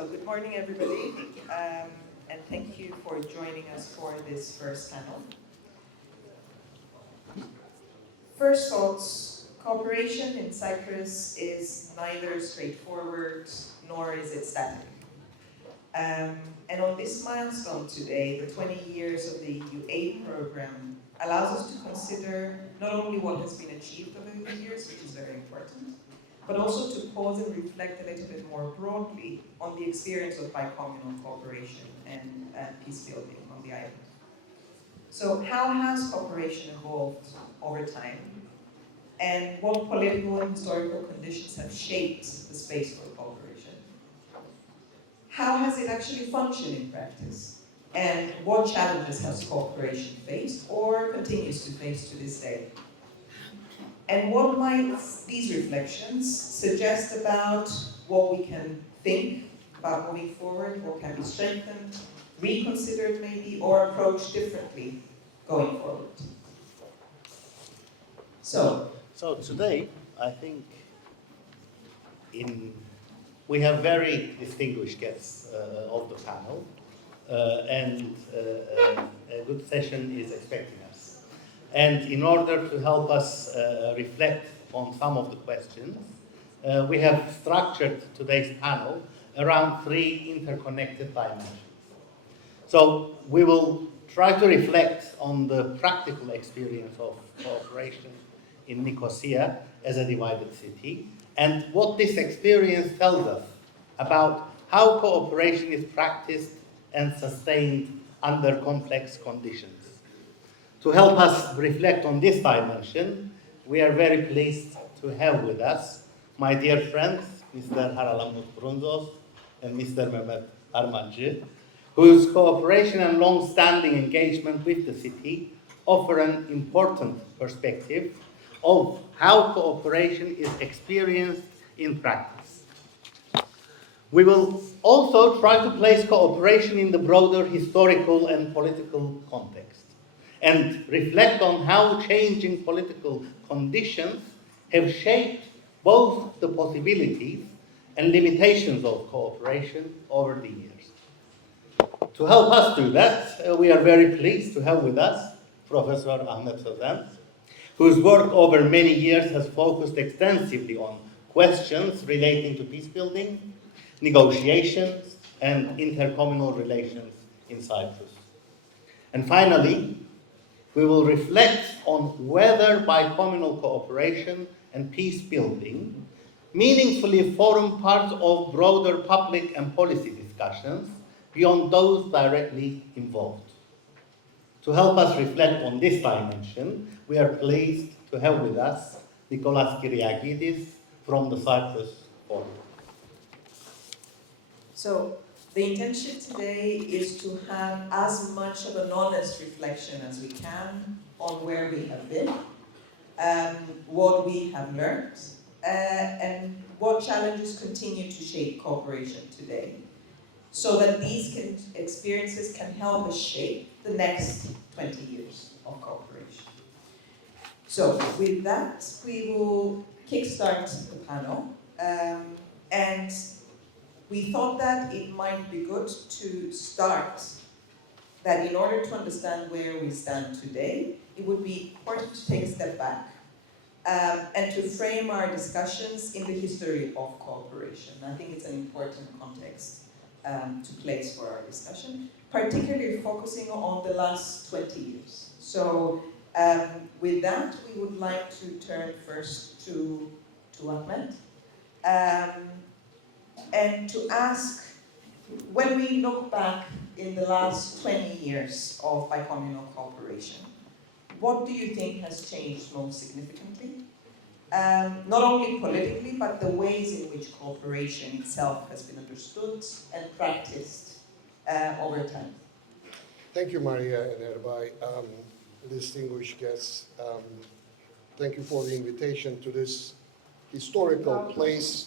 So good morning, everybody, and thank you for joining us for this first panel. First thoughts, cooperation in Cyprus is neither straightforward nor is it static. And on this milestone today, the 20 years of the EU aid program allows us to consider not only what has been achieved over the years, which is very important, but also to pause and reflect a little bit more broadly on the experience of bicommunal cooperation and peacebuilding on the island. So how has cooperation evolved over time? And what political and historical conditions have shaped the space for cooperation? How has it actually functioned in practice? And what challenges has cooperation faced or continues to face to this day? And what might these reflections suggest about what we can think about moving forward, what can be strengthened, reconsidered maybe, or approached differently going forward? So today, I think we have very distinguished guests of the panel, and a good session is expecting us. And in order to help us reflect on some of the questions, we have structured today's panel around three interconnected dimensions. So we will try to reflect on the practical experience of cooperation in Nicosia as a divided city, and what this experience tells us about how cooperation is practiced and sustained under complex conditions. To help us reflect on this dimension, we are very pleased to have with us my dear friends, Mr. Haralamut Brunzos and Mr. Mehmet Armancı, whose cooperation and long-standing engagement with the city offer an important perspective of how cooperation is experienced in practice. We will also try to place cooperation in the broader historical and political context, and reflect on how changing political conditions have shaped both the possibilities and limitations of cooperation over the years. To help us do that, we are very pleased to have with us Professor Ahmet Sözen, whose work over many years has focused extensively on questions relating to peacebuilding, negotiations, and intercommunal relations in Cyprus. And finally, we will reflect on whether bicommunal cooperation and peacebuilding meaningfully form part of broader public and policy discussions beyond those directly involved. To help us reflect on this dimension, we are pleased to have with us Nicholas Kyriakidis from the Cyprus Forum. So the intention today is to have as much of an honest reflection as we can on where we have been, what we have learned, and what challenges continue to shape cooperation today, so that these experiences can help us shape the next 20 years of cooperation. So with that, we will kickstart the panel, and we thought that it might be good to start that in order to understand where we stand today, it would be important to take a step back and to frame our discussions in the history of cooperation. I think it's an important context to place for our discussion, particularly focusing on the last 20 years. So with that, we would like to turn first to Ahmed, and to ask, when we look back in the last 20 years of bicommunal cooperation, what do you think has changed most significantly? Not only politically, but the ways in which cooperation itself has been understood and practiced over time. Thank you, Maria and Erbay, distinguished guests. Thank you for the invitation to this historical place,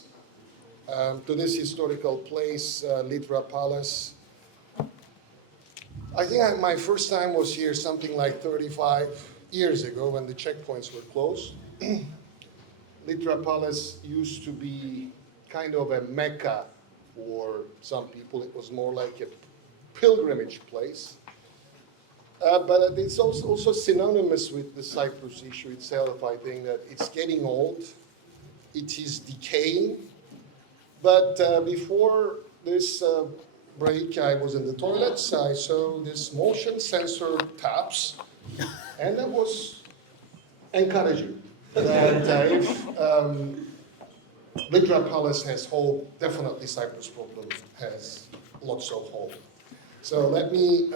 Litra Palace. I think my first time was here something like 35 years ago when the checkpoints were closed. Litra Palace used to be kind of a mecca For some people, it was more like a pilgrimage place. But it's also synonymous with the Cyprus issue itself. I think that it's getting old, it is decaying. But before this break, I was in the toilets. I saw this motion sensor taps, and that was encouraging. That if Litra Palace has hope, definitely Cyprus problem has lots of hope. So let me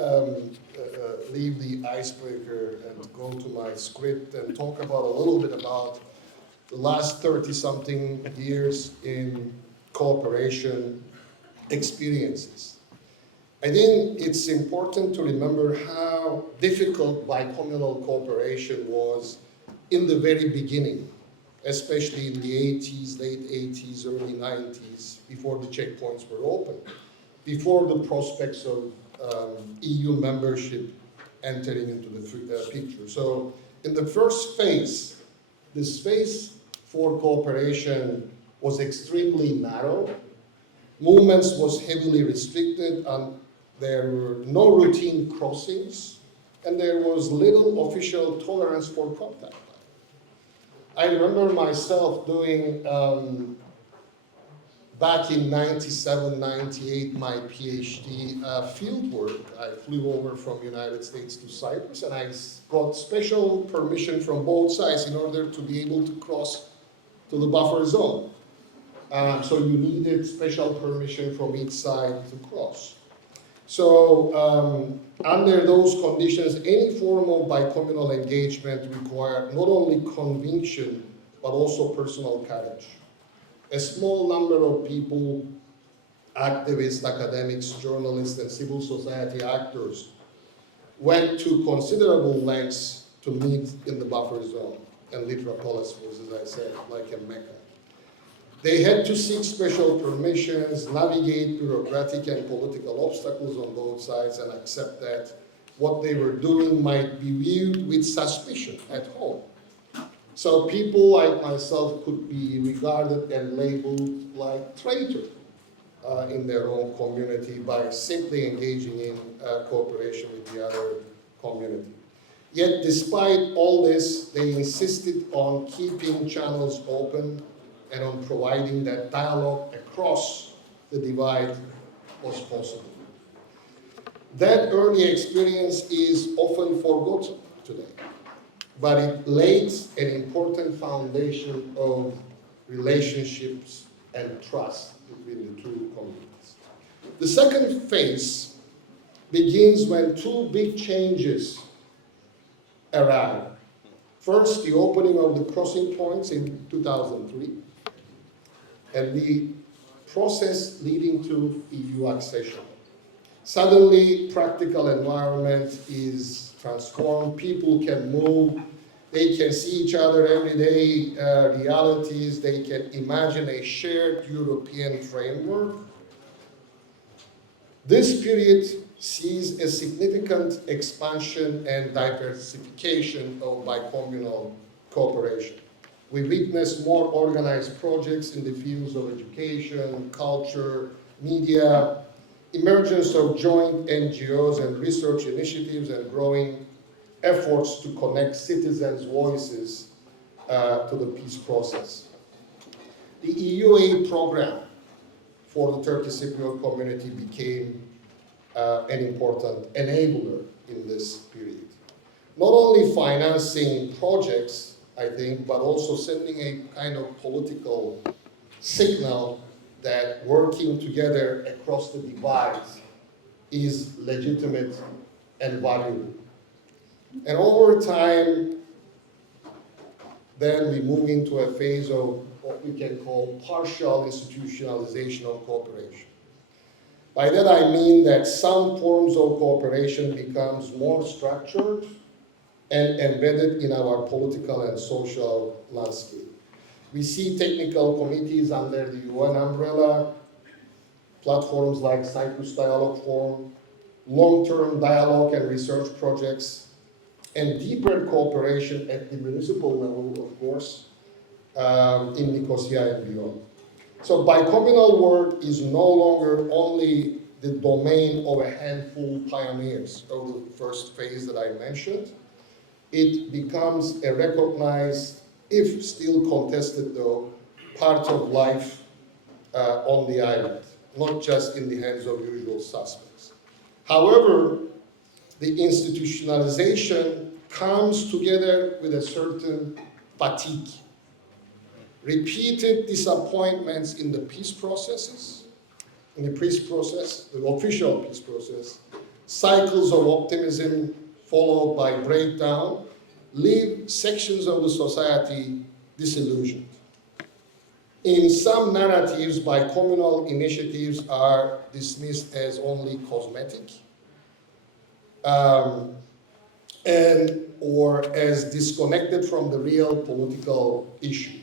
leave the icebreaker and go to my script and talk about a little bit about the last 30-something years in cooperation experiences. I think it's important to remember how difficult bicommunal cooperation was in the very beginning, especially in the 80s, late 80s, early 90s, before the checkpoints were open, before the prospects of EU membership entering into the picture. So in the first phase, the space for cooperation was extremely narrow. Movements was heavily restricted, and there were no routine crossings, and there was little official tolerance for contact. I remember myself doing, back in 97, 98, my PhD field work. I flew over from United States to Cyprus, and I got special permission from both sides in order to be able to cross to the buffer zone. So you needed special permission from each side to cross. So under those conditions, any form of bicommunal engagement required not only conviction, but also personal courage. A small number of people, activists, academics, journalists, and civil society actors went to considerable lengths to meet in the buffer zone. And Litra Palace was, as I said, like a mecca. They had to seek special permissions, navigate bureaucratic and political obstacles on both sides, and accept that what they were doing might be viewed with suspicion at home. So people like myself could be regarded and labeled like traitor in their own community by simply engaging in cooperation with the other community. Yet despite all this, they insisted on keeping channels open and on providing that dialogue across the divide was possible. That early experience is often forgotten today, but it laid an important foundation of relationships and trust between the two communities. The second phase begins when two big changes arrive. First, the opening of the crossing points in 2003, and the process leading to EU accession. Suddenly, practical environment is transformed. People can move. They can see each other everyday realities. They can imagine a shared European framework. This period sees a significant expansion and diversification of bicommunal cooperation. We witness more organized projects in the fields of education, culture, media, emergence of joint NGOs and research initiatives, and growing efforts to connect citizens' voices to the peace process. The EU aid program for the Turkish Cypriot community became an important enabler in this period. Not only financing projects, I think, but also sending a kind of political signal that working together across the divide is legitimate and valuable. And over time, then we move into a phase of what we can call partial institutionalization of cooperation. By that I mean that some forms of cooperation becomes more structured and embedded in our political and social landscape. We see technical committees under the UN umbrella, platforms like Cyprus Dialogue Forum, long-term dialogue and research projects, and deeper cooperation at the municipal level, of course, in Nicosia and beyond. So bicommunal work is no longer only the domain of a handful of pioneers of the first phase that I mentioned. It becomes a recognized, if still contested though, part of life on the island, not just in the hands of usual suspects. However, the institutionalization comes together with a certain fatigue. Repeated disappointments in the peace processes, in the peace process, the official peace process, cycles of optimism followed by breakdown, leave sections of the society disillusioned. In some narratives, bicommunal initiatives are dismissed as only cosmetic, and or as disconnected from the real political issue.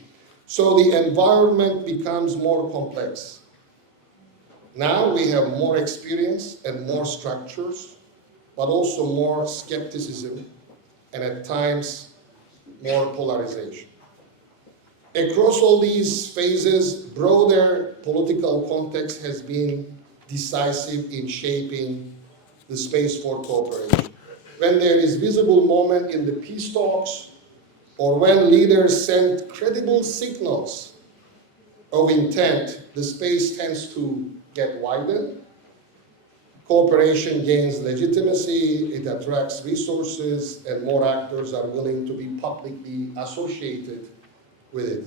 So the environment becomes more complex. Now we have more experience and more structures, but also more skepticism and at times more polarization. Across all these phases, broader political context has been decisive in shaping the space for cooperation. When there is visible moment in the peace talks, or when leaders send credible signals of intent, the space tends to get widened. Cooperation gains legitimacy, it attracts resources, and more actors are willing to be publicly associated with it.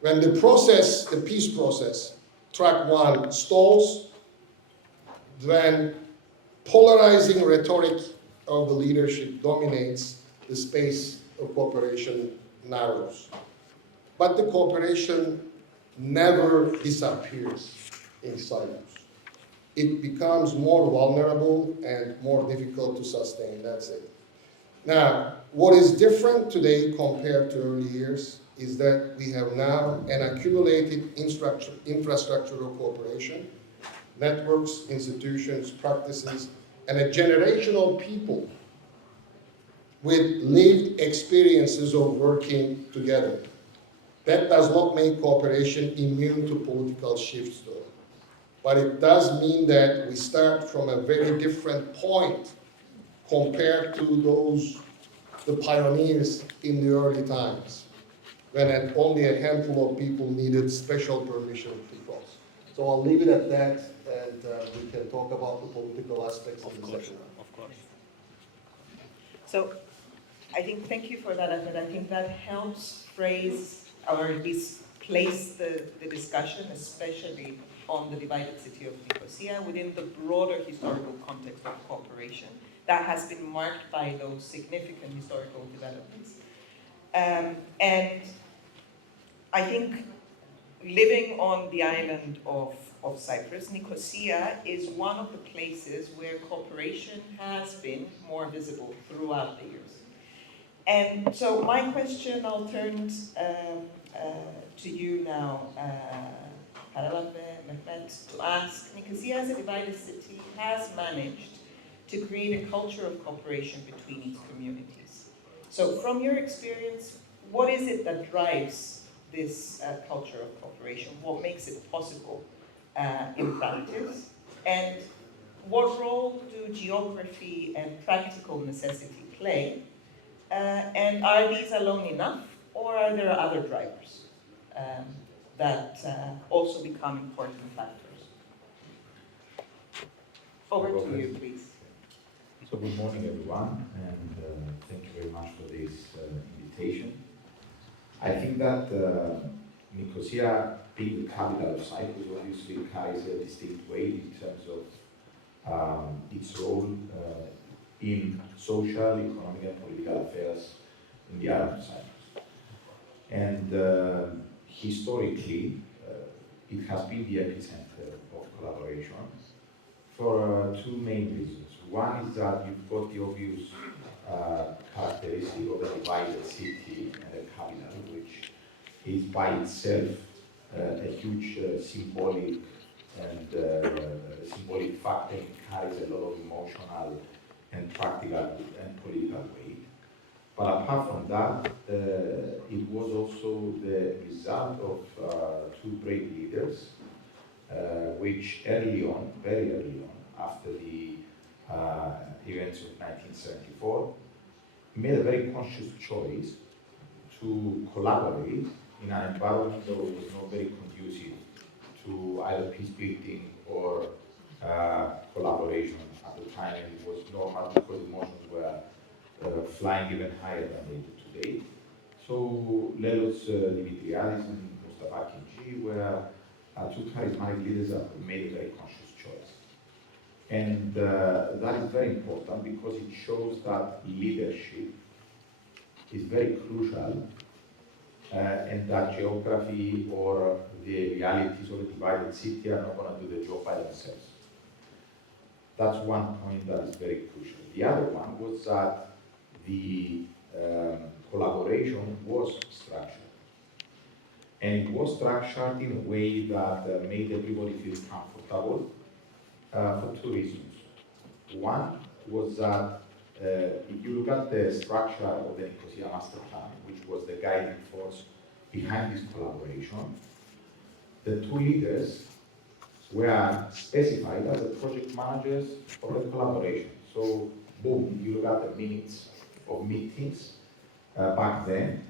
When the process, the peace process, track one, stalls, then polarizing rhetoric of the leadership dominates, the space of cooperation narrows. But the cooperation never disappears in silence. It becomes more vulnerable and more difficult to sustain, that's it. Now, what is different today compared to early years is that we have now an accumulated infrastructure of cooperation, networks, institutions, practices, and a generation of people with lived experiences of working together. That does not make cooperation immune to political shifts, though. But it does mean that we start from a very different point compared to the pioneers in the early times, when only a handful of people needed special permission to cross. So I'll leave it at that, and we can talk about the political aspects in the second round. Of course. So I think, thank you for that, Ahmed. I think that helps phrase or at least place the discussion, especially on the divided city of Nicosia, within the broader historical context of cooperation that has been marked by those significant historical developments. And I think living on the island of Cyprus, Nicosia is one of the places where cooperation has been more visible throughout the years. And so my question, I'll turn to you now, Mehmet, to ask, Nicosia as a divided city has managed to create a culture of cooperation between its communities. So from your experience, what is it that drives this culture of cooperation? What makes it possible in practice? And what role do geography and practical necessity play? And are these alone enough, or are there other drivers that also become important factors? Over to you, please. So good morning, everyone, and thank you very much for this invitation. I think that Nicosia, being the capital of Cyprus, obviously carries a distinct weight in terms of its role in social, economic, and political affairs in the Arab Cyprus. And historically, it has been the epicenter of collaboration for two main reasons. One is that you've got the obvious characteristic of a divided city and a capital, which is by itself a huge symbolic factor. It carries a lot of emotional and practical and political weight. But apart from that, it was also the result of two great leaders, which early on, very early on, after the events of 1974, made a very conscious choice to collaborate in an environment that was not very conducive to either peace building or collaboration. At the time, it was normal because emotions were flying even higher than they do today. So Lelos Dimitriadis and Mustafa Kinci were two charismatic leaders that made a very conscious choice. And that is very important because it shows that leadership is very crucial and that geography or the realities of a divided city are not going to do the job by themselves. That's one point that is very crucial. The other one was that the collaboration was structured. And it was structured in a way that made everybody feel comfortable for two reasons. One was that if you look at the structure of the Nicosia Master Plan, which was the guiding force behind this collaboration, the two leaders were specified as the project managers for the collaboration. So, boom, if you look at the minutes of meetings back then,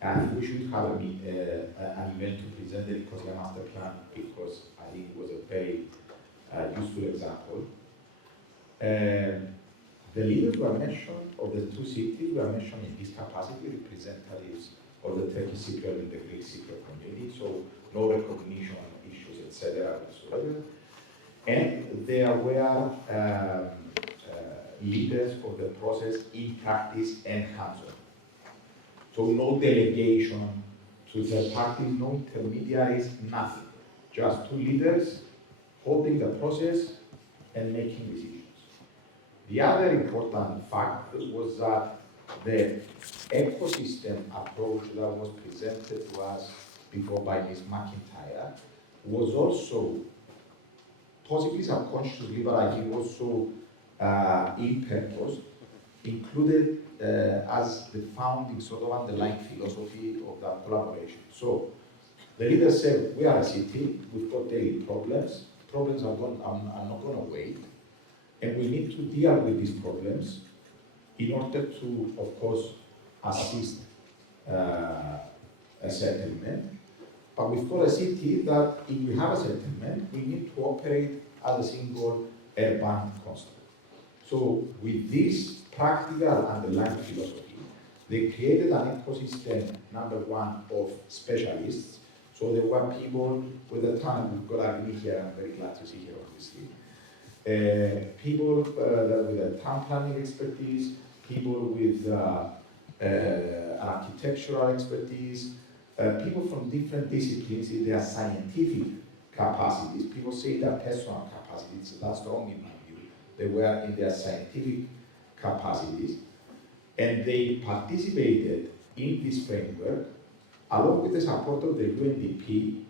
and we should have an event to present the Nicosia Master Plan because I think it was a very useful example. The leaders were mentioned, of the two cities were mentioned in this capacity, representatives of the Turkish Cypriot and the Greek Cypriot community, so no recognition issues, etc. whatsoever. And there were leaders of the process in practice and hands-on. So no delegation to third parties, no intermediaries, nothing. Just two leaders holding the process and making decisions. The other important fact was that the ecosystem approach that was presented to us before by Ms. McIntyre was also, possibly subconsciously, but I think also in purpose, included as the founding sort of underlying philosophy of that collaboration. So the leaders said, we are a city, we've got daily problems, problems are not going to wait, and we need to deal with these problems in order to, of course, assist a settlement. But we've got a city that if we have a settlement, we need to operate as a single urban cluster. So with this practical underlying philosophy, they created an ecosystem, number one, of specialists. So there were people with the time, we've got Agni here, I'm very glad to see here, obviously. People with a town planning expertise, people with architectural expertise, people from different disciplines in their scientific capacities. People say their personal capacities, that's wrong in my view. They were in their scientific capacities, and they participated in this framework along with the support of the UNDP,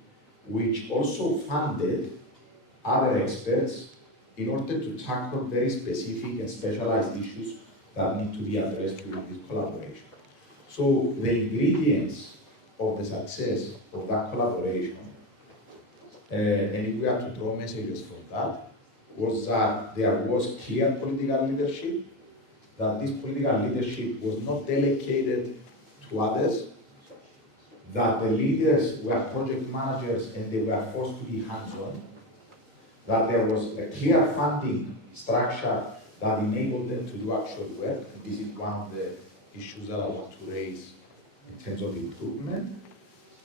which also funded other experts in order to tackle very specific and specialized issues that need to be addressed during this collaboration. So the ingredients of the success of that collaboration, and if we are to draw messages from that, was that there was clear political leadership, that this political leadership was not delegated to others, that the leaders were project managers and they were forced to be hands-on, that there was a clear funding structure that enabled them to do actual work. And this is one of the issues that I want to raise in terms of improvement.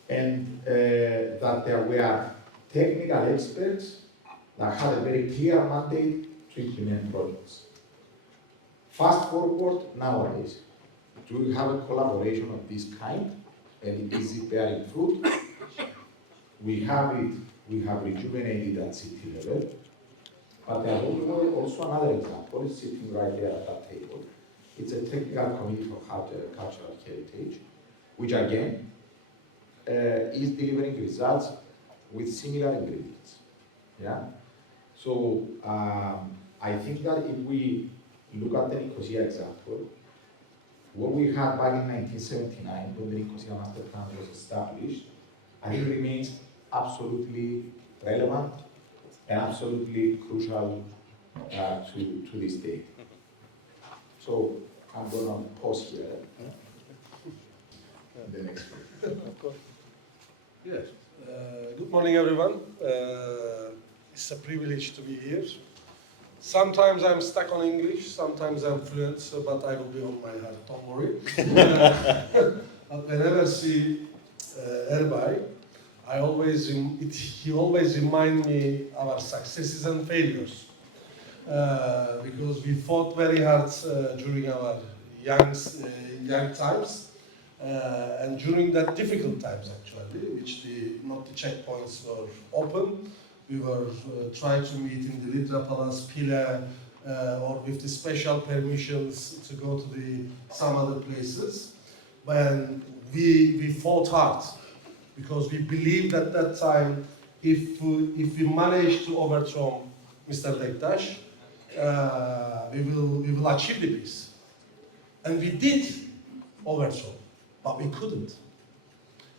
And that there were technical experts that had a very clear mandate to implement projects. Fast forward nowadays, do we have a collaboration of this kind? And is it bearing fruit? We have it, we have rejuvenated at city level, but there's also another example, is sitting right there at that table. It's a technical committee for cultural heritage, which again is delivering results with similar ingredients. Yeah. So I think that if we look at the Nicosia example, what we had back in 1979 when the Nicosia Master Plan was established, I think remains absolutely relevant and absolutely crucial to this day. So I'm going to pause here. The next one. Yes. Good morning, everyone. It's a privilege to be here. Sometimes I'm stuck on English, sometimes I'm fluent, but I will be on my heart, don't worry. But whenever I see Erbay, he always reminds me our successes and failures. Because we fought very hard during our young times, and during that difficult times actually, which not the checkpoints were open, we were trying to meet in the Lidra Palace, Pile, or with the special permissions to go to some other places. When we fought hard, because we believed at that time, if we manage to overthrow Mr. Denktash, we will achieve the peace. And we did overthrow, but we couldn't.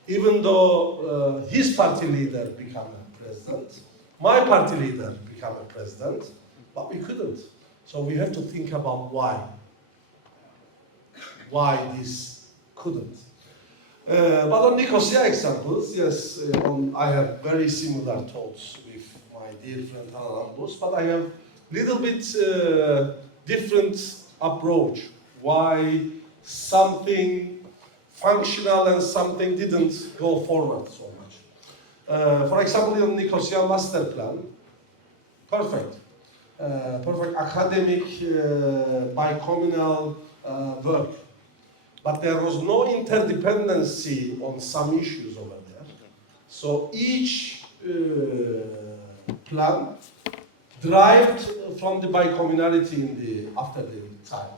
Even though his party leader became a president, my party leader became a president, but we couldn't. So we have to think about why this couldn't. But on Nicosia examples, yes, I have very similar thoughts with my dear friend Hanan Ambos, but I have little bit different approach. Why something functional and something didn't go forward so much. For example, in Nicosia Master Plan, perfect academic, bicommunal work. But there was no interdependency on some issues over there. So each plan derived from the bicommunality after the time.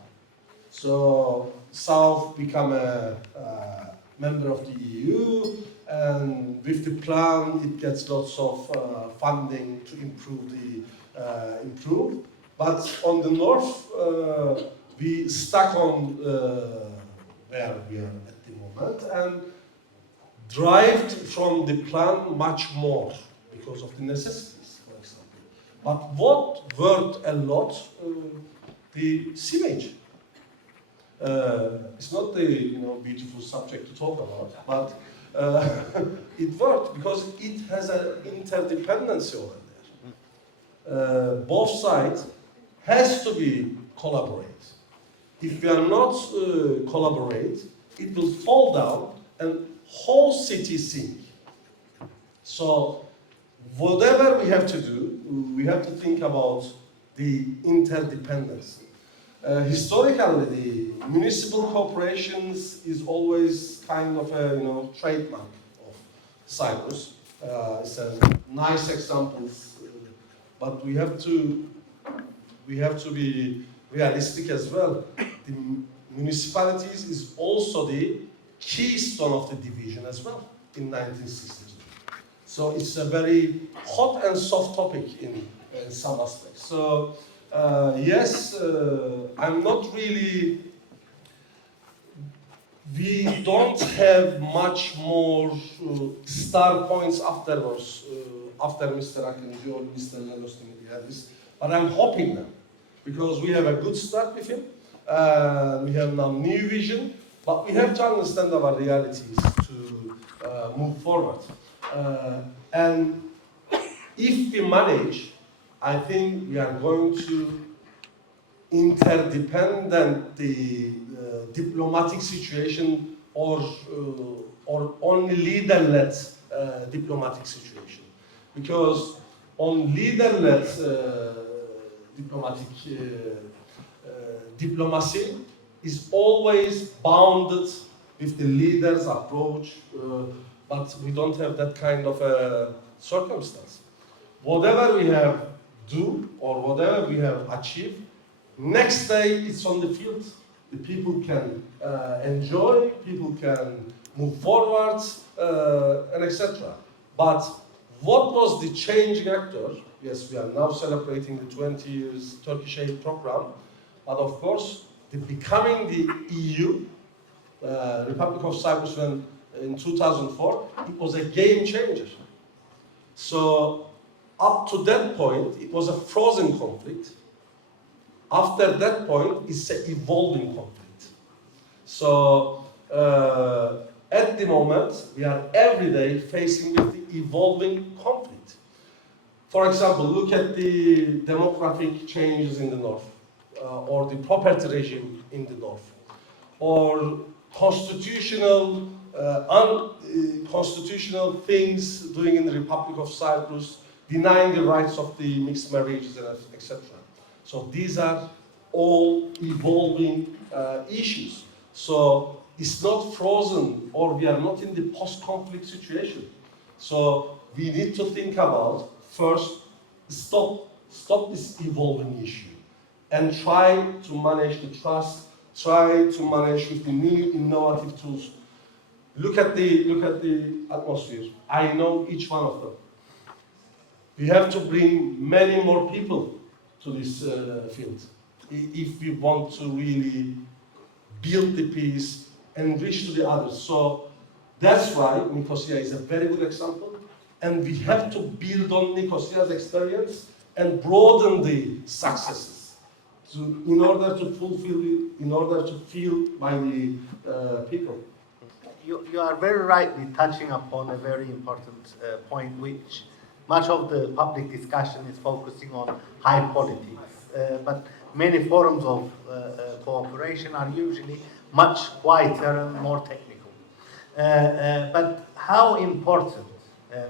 So South became a member of the EU, and with the plan it gets lots of funding to improve. But on the north, we stuck on where we are at the moment and derived from the plan much more because of the necessities, for example. But what worked a lot, the sewage. It's not the beautiful subject to talk about, but it worked because it has an interdependency over there. Both sides has to be collaborate. If we are not collaborate, it will fall down and whole city sink. So whatever we have to do, we have to think about the interdependence. Historically, the municipal corporations is always kind of a trademark of Cyprus. It's a nice example, but we have to be realistic as well. The municipalities is also the keystone of the division as well in 1962. So it's a very hot and soft topic in some aspects. So yes, I'm not really. We don't have much more star points afterwards after Mr. Akıncı or Mr. Lelos Dimitriadis, but I'm hoping now. Because we have a good start with him, we have now new vision, but we have to understand our realities to move forward. And if we manage, I think we are going to interdependent the diplomatic situation or only leader-led diplomatic situation. Because on leader-led diplomacy is always bounded with the leader's approach, but we don't have that kind of a circumstance. Whatever we have do or whatever we have achieved, next day it's on the field. The people can enjoy, people can move forward, and etc. But what was the changing actor? Yes, we are now celebrating the 20 years Turkish aid program, but of course, becoming the EU, Republic of Cyprus, when in 2004, it was a game changer. So up to that point, it was a frozen conflict. After that point, it's an evolving conflict. So at the moment, we are every day facing with the evolving conflict. For example, look at the demographic changes in the north, or the property regime in the north, or constitutional, unconstitutional things doing in the Republic of Cyprus, denying the rights of the mixed marriages, etc. So these are all evolving issues. So it's not frozen, or we are not in the post-conflict situation. So we need to think about, first, stop this evolving issue and try to manage the trust, try to manage with the new innovative tools. Look at the atmosphere. I know each one of them. We have to bring many more people to this field if we want to really build the peace and reach to the others. So that's why Nicosia is a very good example, and we have to build on Nicosia's experience and broaden the successes in order to fulfill it, in order to feel by the people. You are very rightly touching upon a very important point, which much of the public discussion is focusing on high politics, but many forums of cooperation are usually much quieter and more technical. But how important,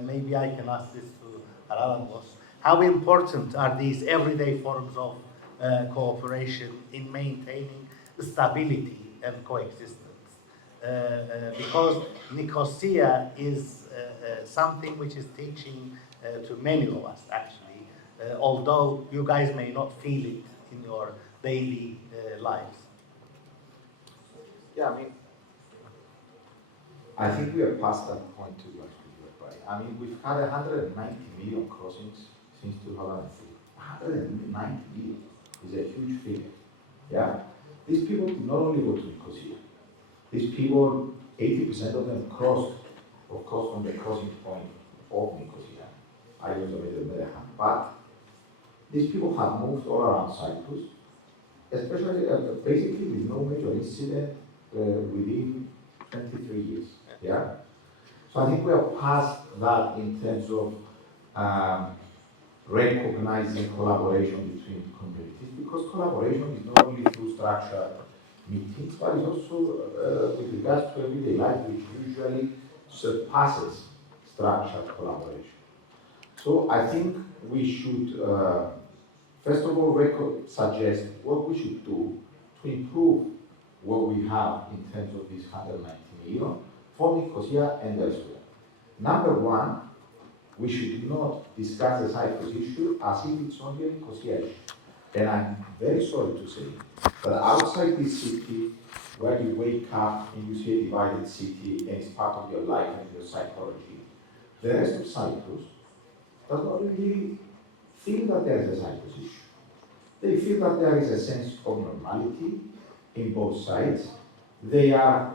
maybe I can ask this to Aralambos, how important are these everyday forms of cooperation in maintaining stability and coexistence? Because Nicosia is something which is teaching to many of us, actually, although you guys may not feel it in your daily lives. Yeah, I think we are past that point, to be honest with you, right? I mean, we've had 190 million crossings since 2003. 190 million is a huge figure. Yeah? These people did not only go to Nicosia. These people, 80% of them crossed, of course, from the crossing point of Nicosia. I use a little bit, but these people have moved all around Cyprus, especially, basically with no major incident within 23 years. Yeah? So I think we are past that in terms of recognizing collaboration between communities, because collaboration is not only through structured meetings, but it's also with regards to everyday life, which usually surpasses structured collaboration. So I think we should, first of all, suggest what we should do to improve what we have in terms of this 190 million for Nicosia and elsewhere. Number one, we should not discuss the Cyprus issue as if it's only a Nicosia issue. And I'm very sorry to say that outside this city, where you wake up and you see a divided city and it's part of your life and your psychology, the rest of Cyprus does not really feel that there is a Cyprus issue. They feel that there is a sense of normality in both sides. They are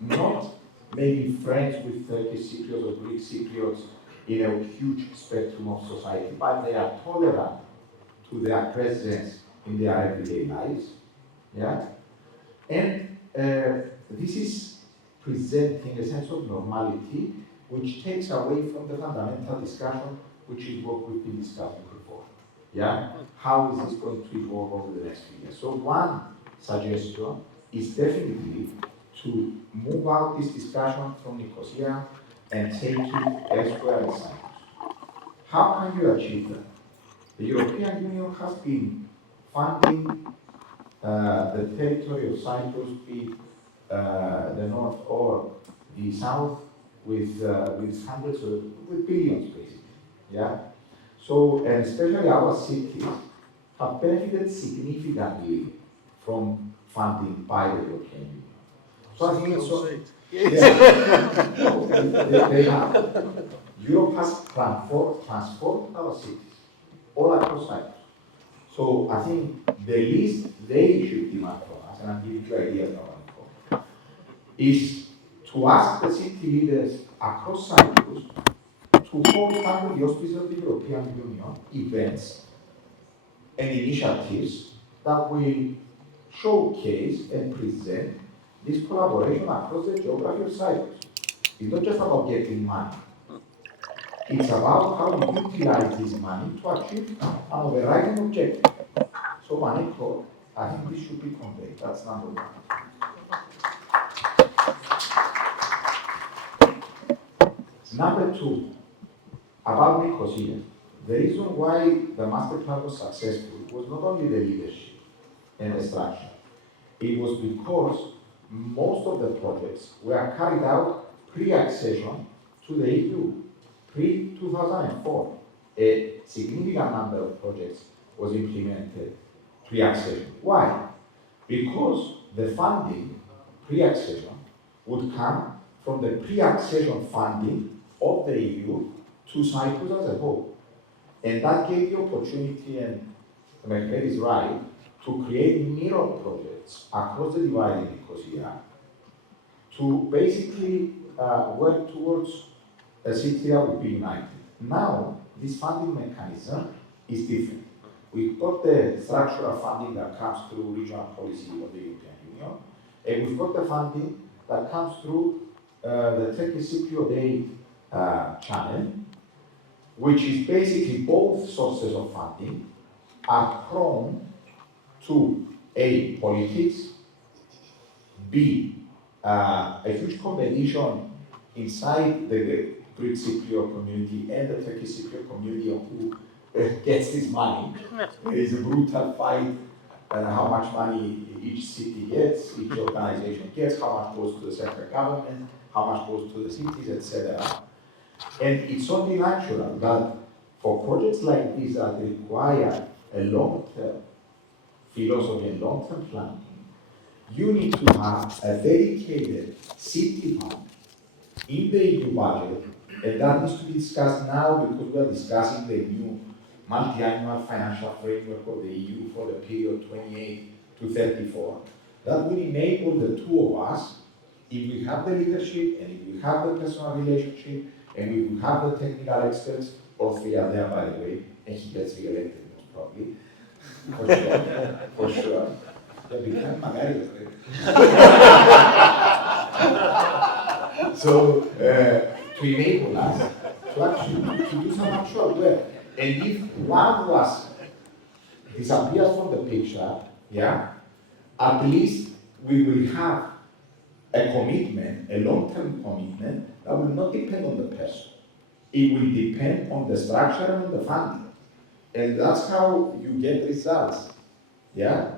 not maybe friends with Turkish Cypriots or Greek Cypriots in a huge spectrum of society, but they are tolerant to their presence in their everyday lives. Yeah? And this is presenting a sense of normality which takes away from the fundamental discussion, which is what we've been discussing before. Yeah? How is this going to evolve over the next few years? So one suggestion is definitely to move out this discussion from Nicosia and take it elsewhere in Cyprus. How can you achieve that? The European Union has been funding the territory of Cyprus, be the north or the south, with hundreds of, with billions basically. Yeah. So, and especially our cities have benefited significantly from funding by the European Union. So I think so. Yeah. They have. Europe has transformed our cities all across Cyprus. So I think the least they should demand from us, and I'm giving you ideas now, is to ask the city leaders across Cyprus to hold under the auspices of the European Union events and initiatives that will showcase and present this collaboration across the geography of Cyprus. It's not just about getting money. It's about how we utilize this money to achieve an overriding objective. So, Maneko, I think this should be conveyed. That's number one. Number two, about Nicosia. The reason why the master plan was successful was not only the leadership and the structure. It was because most of the projects were carried out pre-accession to the EU, pre-2004. A significant number of projects was implemented pre-accession. Why? Because the funding pre-accession would come from the pre-accession funding of the EU to Cyprus as a whole. And that gave the opportunity, and Mehmet is right, to create mirror projects across the divide in Nicosia to basically work towards a city that would be united. Now, this funding mechanism is different. We've got the structural funding that comes through regional policy of the European Union, and we've got the funding that comes through the Turkish Cypriot Aid channel, which is basically both sources of funding are prone to A, politics, B, a huge competition inside the Greek Cypriot community and the Turkish Cypriot community of who gets this money. There is a brutal fight how much money each city gets, each organization gets, how much goes to the central government, how much goes to the cities, etc. And it's only natural that for projects like this that require a long-term philosophy and long-term planning, you need to have a dedicated city fund in the EU budget, and that needs to be discussed now because we are discussing the new multi-annual financial framework of the EU for the period 28 to 34. That will enable the two of us, if we have the leadership and if we have the personal relationship and if we have the technical experts, all three are there by the way, and he gets re-elected most probably, for sure. They become Magari. So, to enable us to actually to do some actual work. And if one of us disappears from the picture, yeah, at least we will have a commitment, a long-term commitment that will not depend on the person. It will depend on the structure and on the funding. And that's how you get results. Yeah?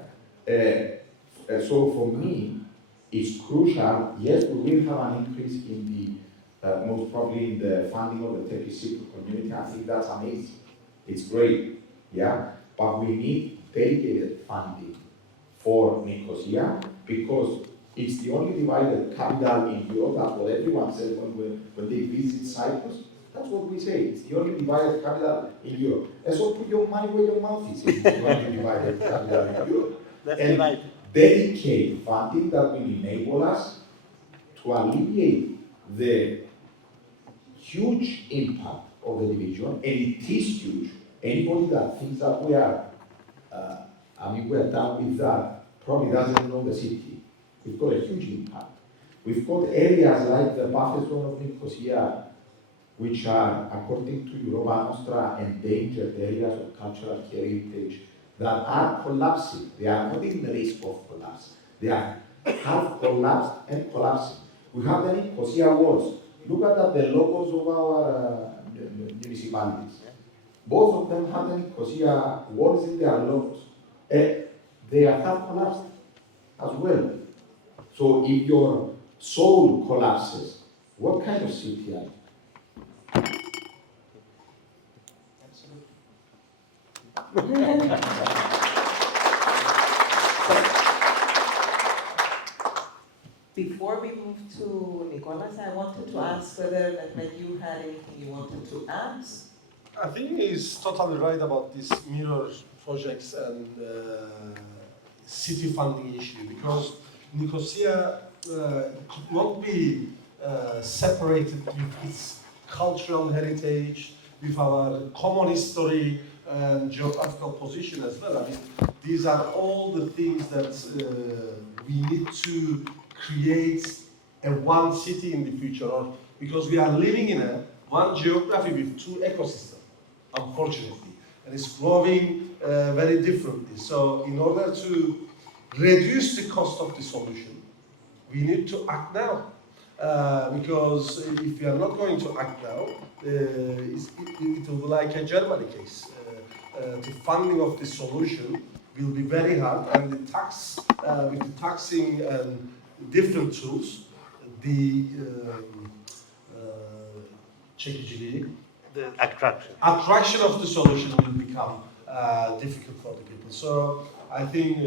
So for me, it's crucial. Yes, we will have an increase in the, most probably in the funding of the Turkish Cypriot community. I think that's amazing. It's great. Yeah? But we need dedicated funding for Nicosia because it's the only divided capital in Europe. That's what everyone says when they visit Cyprus. That's what we say. It's the only divided capital in Europe. And so put your money where your mouth is. It's the only divided capital in Europe. And dedicate funding that will enable us to alleviate the huge impact of the division. And it is huge. Anybody that thinks that we are, we're done with that, probably doesn't know the city. We've got a huge impact. We've got areas like the buffer zone of Nicosia, which are, according to Europa Nostra, endangered areas of cultural heritage that are collapsing. They are not in the risk of collapse. They are half collapsed and collapsing. We have the Nicosia walls. Look at the logos of our municipalities. Both of them have the Nicosia walls in their logos. They are half collapsed as well. So if your soul collapses, what kind of city are you? Before we move to Nicolas, I wanted to ask whether Mehmet, you had anything you wanted to add. I think he's totally right about this mirror projects and city funding issue, because Nicosia could not be separated with its cultural heritage, with our common history and geographical position as well. I mean, these are all the things that we need to create a one city in the future, or because we are living in a one geography with two ecosystems, unfortunately, and it's growing very differently. So in order to reduce the cost of the solution, we need to act now. Because if we are not going to act now, it will be like a Germany case. The funding of the solution will be very hard, and the tax, with the taxing and different tools, the çekiciliği, The attraction of the solution will become difficult for the people. So I think,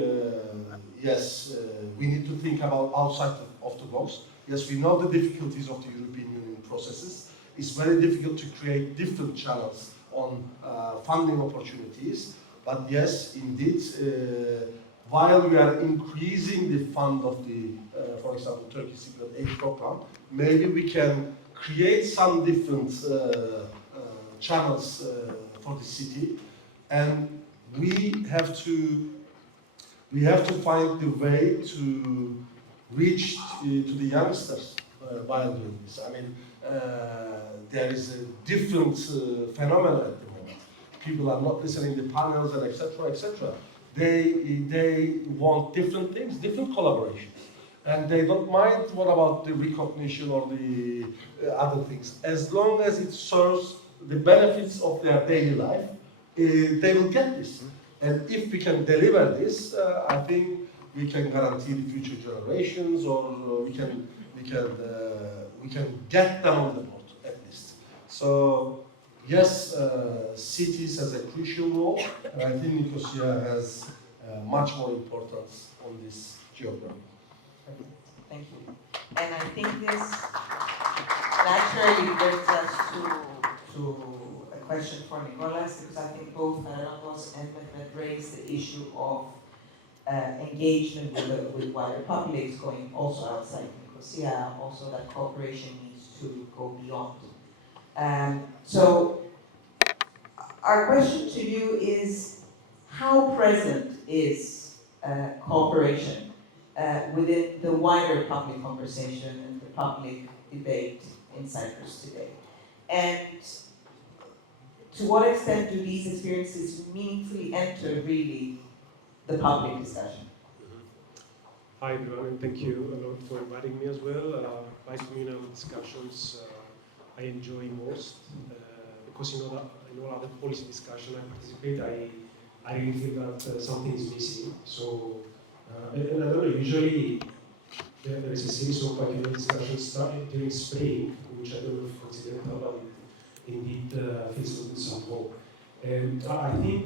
yes, we need to think about outside of the box. Yes, we know the difficulties of the European Union processes. It's very difficult to create different channels on funding opportunities. But yes, indeed, while we are increasing the fund of the, for example, Turkish Civil Aid Program, maybe we can create some different channels for the city, and we have to find the way to reach to the youngsters while doing this. I mean, there is a different phenomenon at the moment. People are not listening to panels and etc. etc. They want different things, different collaborations. And they don't mind what about the recognition or the other things. As long as it serves the benefits of their daily life, they will get this. And if we can deliver this, I think we can guarantee the future generations, or we can get them on the board at least. So yes, cities has a crucial role, and I think Nicosia has much more importance on this geography. Thank you. And I think this naturally brings us to a question for Nicolas, because I think both Ramos and Mehmet raised the issue of engagement with wider publics going also outside Nicosia, also that cooperation needs to go beyond. So our question to you is, how present is cooperation within the wider public conversation and the public debate in Cyprus today? And to what extent do these experiences meaningfully enter really the public discussion? Hi everyone, and thank you a lot for inviting me as well. Bicommunal discussions I enjoy most because in all other policy discussion I participate, I really feel that something is missing. So, and I don't know, usually there is a series of Bicommunal discussions starting during spring, which I don't know if you consider it, but it indeed feels good some hope. And I think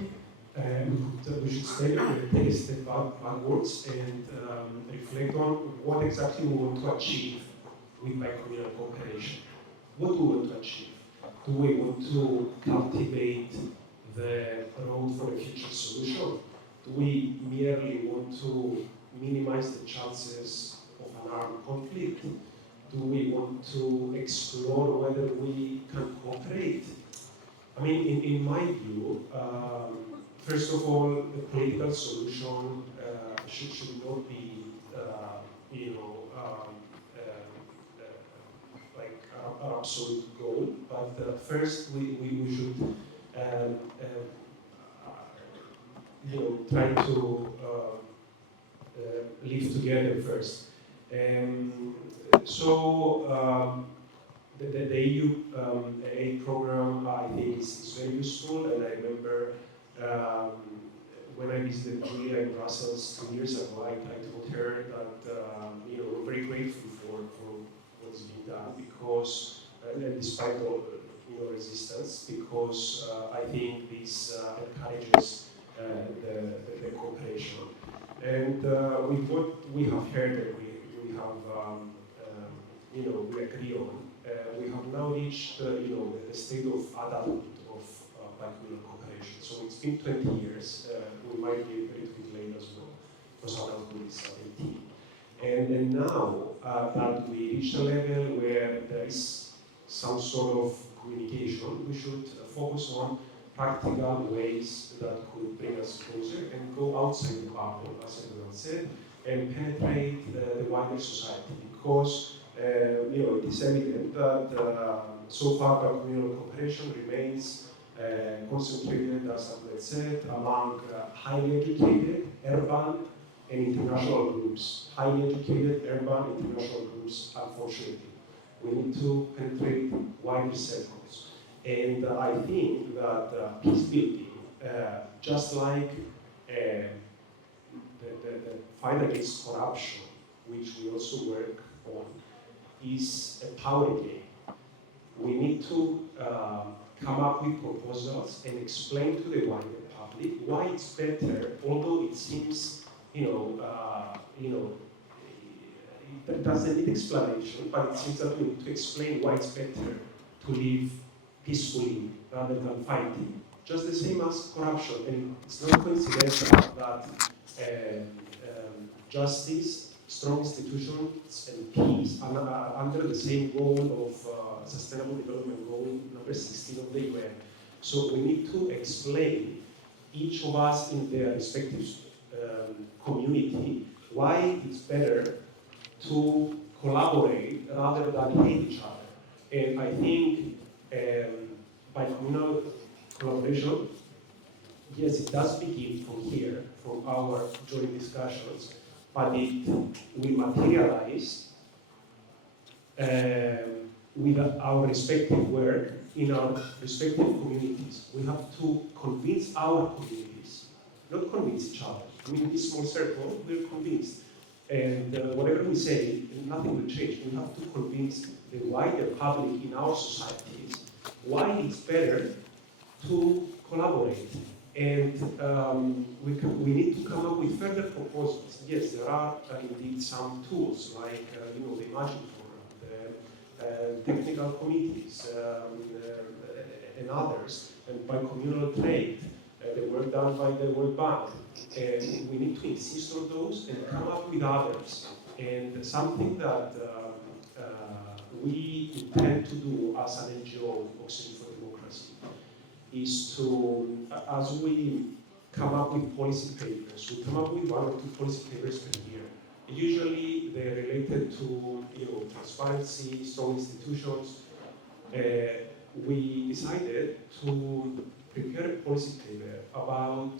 we should take a step backwards and reflect on what exactly we want to achieve with bicommunal cooperation. What do we want to achieve? Do we want to cultivate the road for a future solution? Do we merely want to minimize the chances of an armed conflict? Do we want to explore whether we can cooperate? I mean, in my view, first of all, the political solution should not be, like an absolute goal. But first, we should, try to live together first. The EU aid program, I think, is very useful, and I remember when I visited Julia in Brussels 2 years ago, I told her that we're very grateful for what's being done, because, and despite all resistance, because I think this encourages the cooperation. And with what we have heard and we have, we agree on, we have now reached the state of adulthood of bicommunal cooperation. cooperation. So it's been 20 years. We might be a little bit late as well, because adulthood is 17. And now that we reach a level where there is some sort of communication, we should focus on practical ways that could bring us closer and go outside the bubble, as everyone said, and penetrate the wider society. Because it is evident that so far communal cooperation remains concentrated, as Ahmed said, among highly educated, urban, and international groups. Highly educated, urban, international groups, unfortunately. We need to penetrate wider circles. And I think that peace building, just like the fight against corruption, which we also work on, is a power game. We need to come up with proposals and explain to the wider public why it's better, although it seems, it doesn't need explanation, but it seems that we need to explain why it's better to live peacefully rather than fighting. Just the same as corruption, and it's not coincidental that justice, strong institutions, and peace are under the same goal of Sustainable Development Goal number 16 of the UN. So we need to explain, each of us in their respective community, why it's better to collaborate rather than hate each other. And I think bicommunal collaboration, yes, it does begin from here, from our joint discussions, but it will materialize with our respective work in our respective communities. We have to convince our communities, not convince each other. I mean, in this small circle, we're convinced. And whatever we say, nothing will change. We have to convince the wider public in our societies why it's better to collaborate. And we need to come up with further proposals. Yes, there are indeed some tools like the Imagine Forum, the technical committees, and others, and by communal trade, the work done by the World Bank. And we need to insist on those and come up with others. And something that we intend to do as an NGO, Oxygen for Democracy, is to, as we come up with policy papers, we come up with 1 or 2 policy papers per year. Usually they're related to transparency, strong institutions. We decided to prepare a policy paper about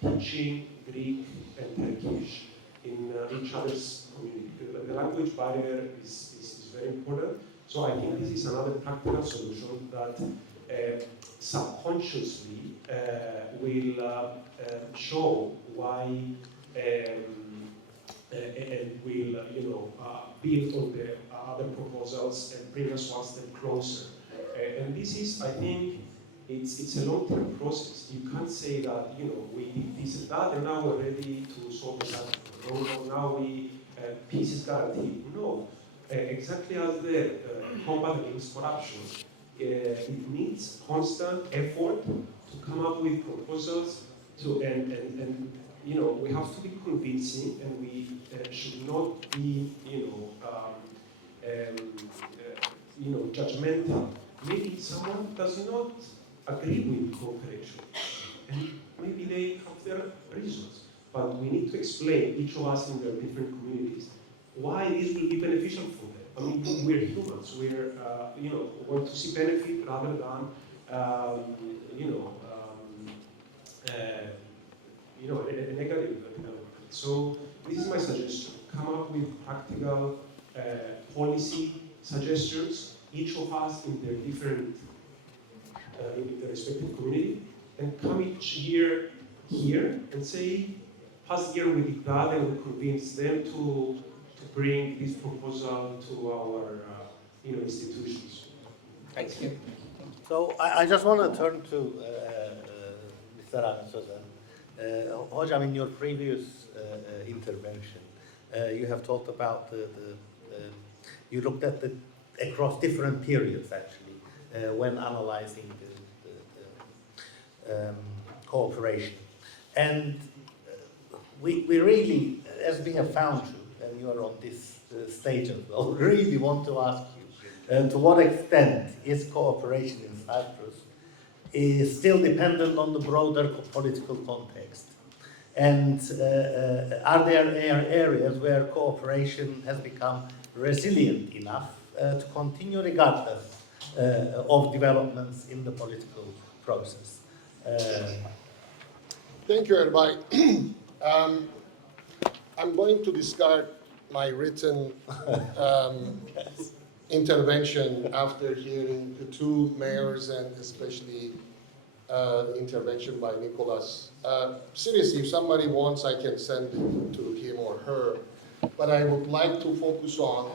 teaching Greek and Turkish in each other's community. The language barrier is very important. So I think this is another practical solution that subconsciously will show why and will build on the other proposals and bring us one step closer. And this is, I think, it's a long-term process. You can't say that, we did this and that, and now we're ready to solve the problem. No, now peace is guaranteed. No. Exactly as the combat against corruption, it needs constant effort to come up with proposals and we have to be convincing, and we should not be, judgmental. Maybe someone does not agree with cooperation, and maybe they have their reasons. But we need to explain, each of us in their different communities, why this will be beneficial for them. I mean, we're humans. We're, want to see benefit rather than, a negative development. So this is my suggestion. Come up with practical policy suggestions, each of us in their different, in their respective community, and come each year here and say, past year we did that, and we convinced them to bring this proposal to our institutions. Thank you. So I just want to turn to Mr. Ahmed. Hocam, in your previous intervention, you have talked about you looked at across different periods actually when analyzing cooperation. And we really, as we have found you, and you are on this stage as well, really want to ask you, to what extent is cooperation in Cyprus is still dependent on the broader political context? And are there areas where cooperation has become resilient enough to continue regardless of developments in the political process? Thank you, everybody. I'm going to discard my written intervention after hearing the two mayors and especially intervention by Nicholas. Seriously, if somebody wants, I can send it to him or her, but I would like to focus on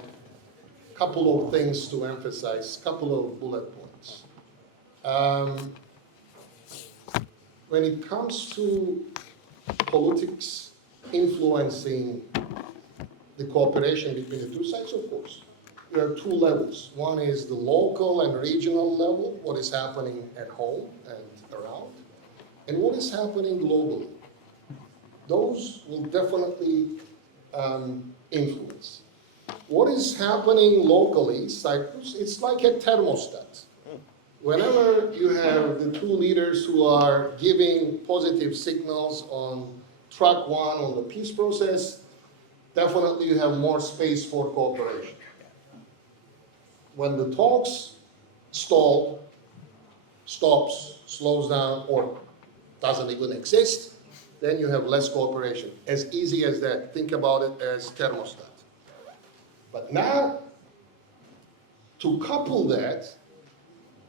a couple of things to emphasize, a couple of bullet points. When it comes to politics influencing the cooperation between the two sides, of course, there are two levels. One is the local and regional level, what is happening at home and around, and what is happening globally. Those will definitely influence. What is happening locally, Cyprus, it's like a thermostat. Whenever you have the two leaders who are giving positive signals on track one on the peace process, definitely you have more space for cooperation. When the talks stall, stops, slows down, or doesn't even exist, then you have less cooperation. As easy as that. Think about it as thermostat. But now, to couple that,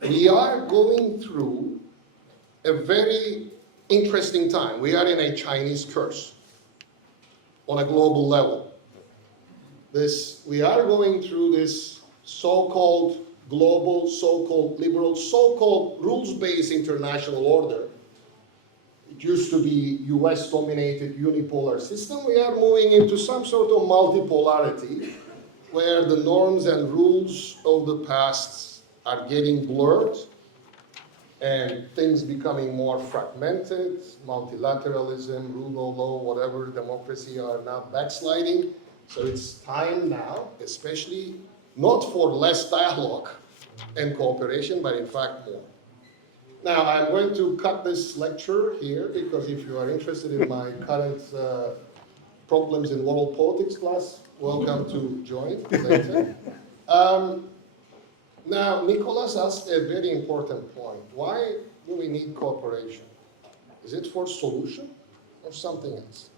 we are going through a very interesting time. We are in a Chinese curse on a global level. We are going through this so-called global, so-called liberal, so-called rules-based international order. It used to be US-dominated unipolar system. We are moving into some sort of multipolarity where the norms and rules of the past are getting blurred and things becoming more fragmented, multilateralism, rule of law, whatever, democracy are now backsliding. So it's time now, especially not for less dialogue and cooperation, but in fact more. Now, I'm going to cut this lecture here because if you are interested in my current problems in world politics class, welcome to join later. Now, Nicholas asked a very important point. Why do we need cooperation? Is it for solution or something else?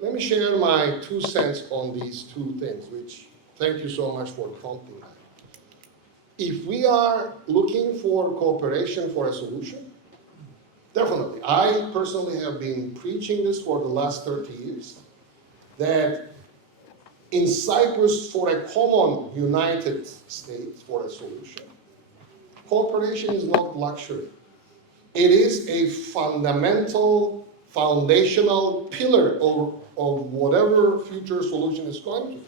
Let me share my 2 cents on these two things, which thank you so much for prompting that. If we are looking for cooperation for a solution, definitely. I personally have been preaching this for the last 30 years, that in Cyprus, for a common United States, for a solution, cooperation is not luxury. It is a fundamental, foundational pillar of whatever future solution is going to be.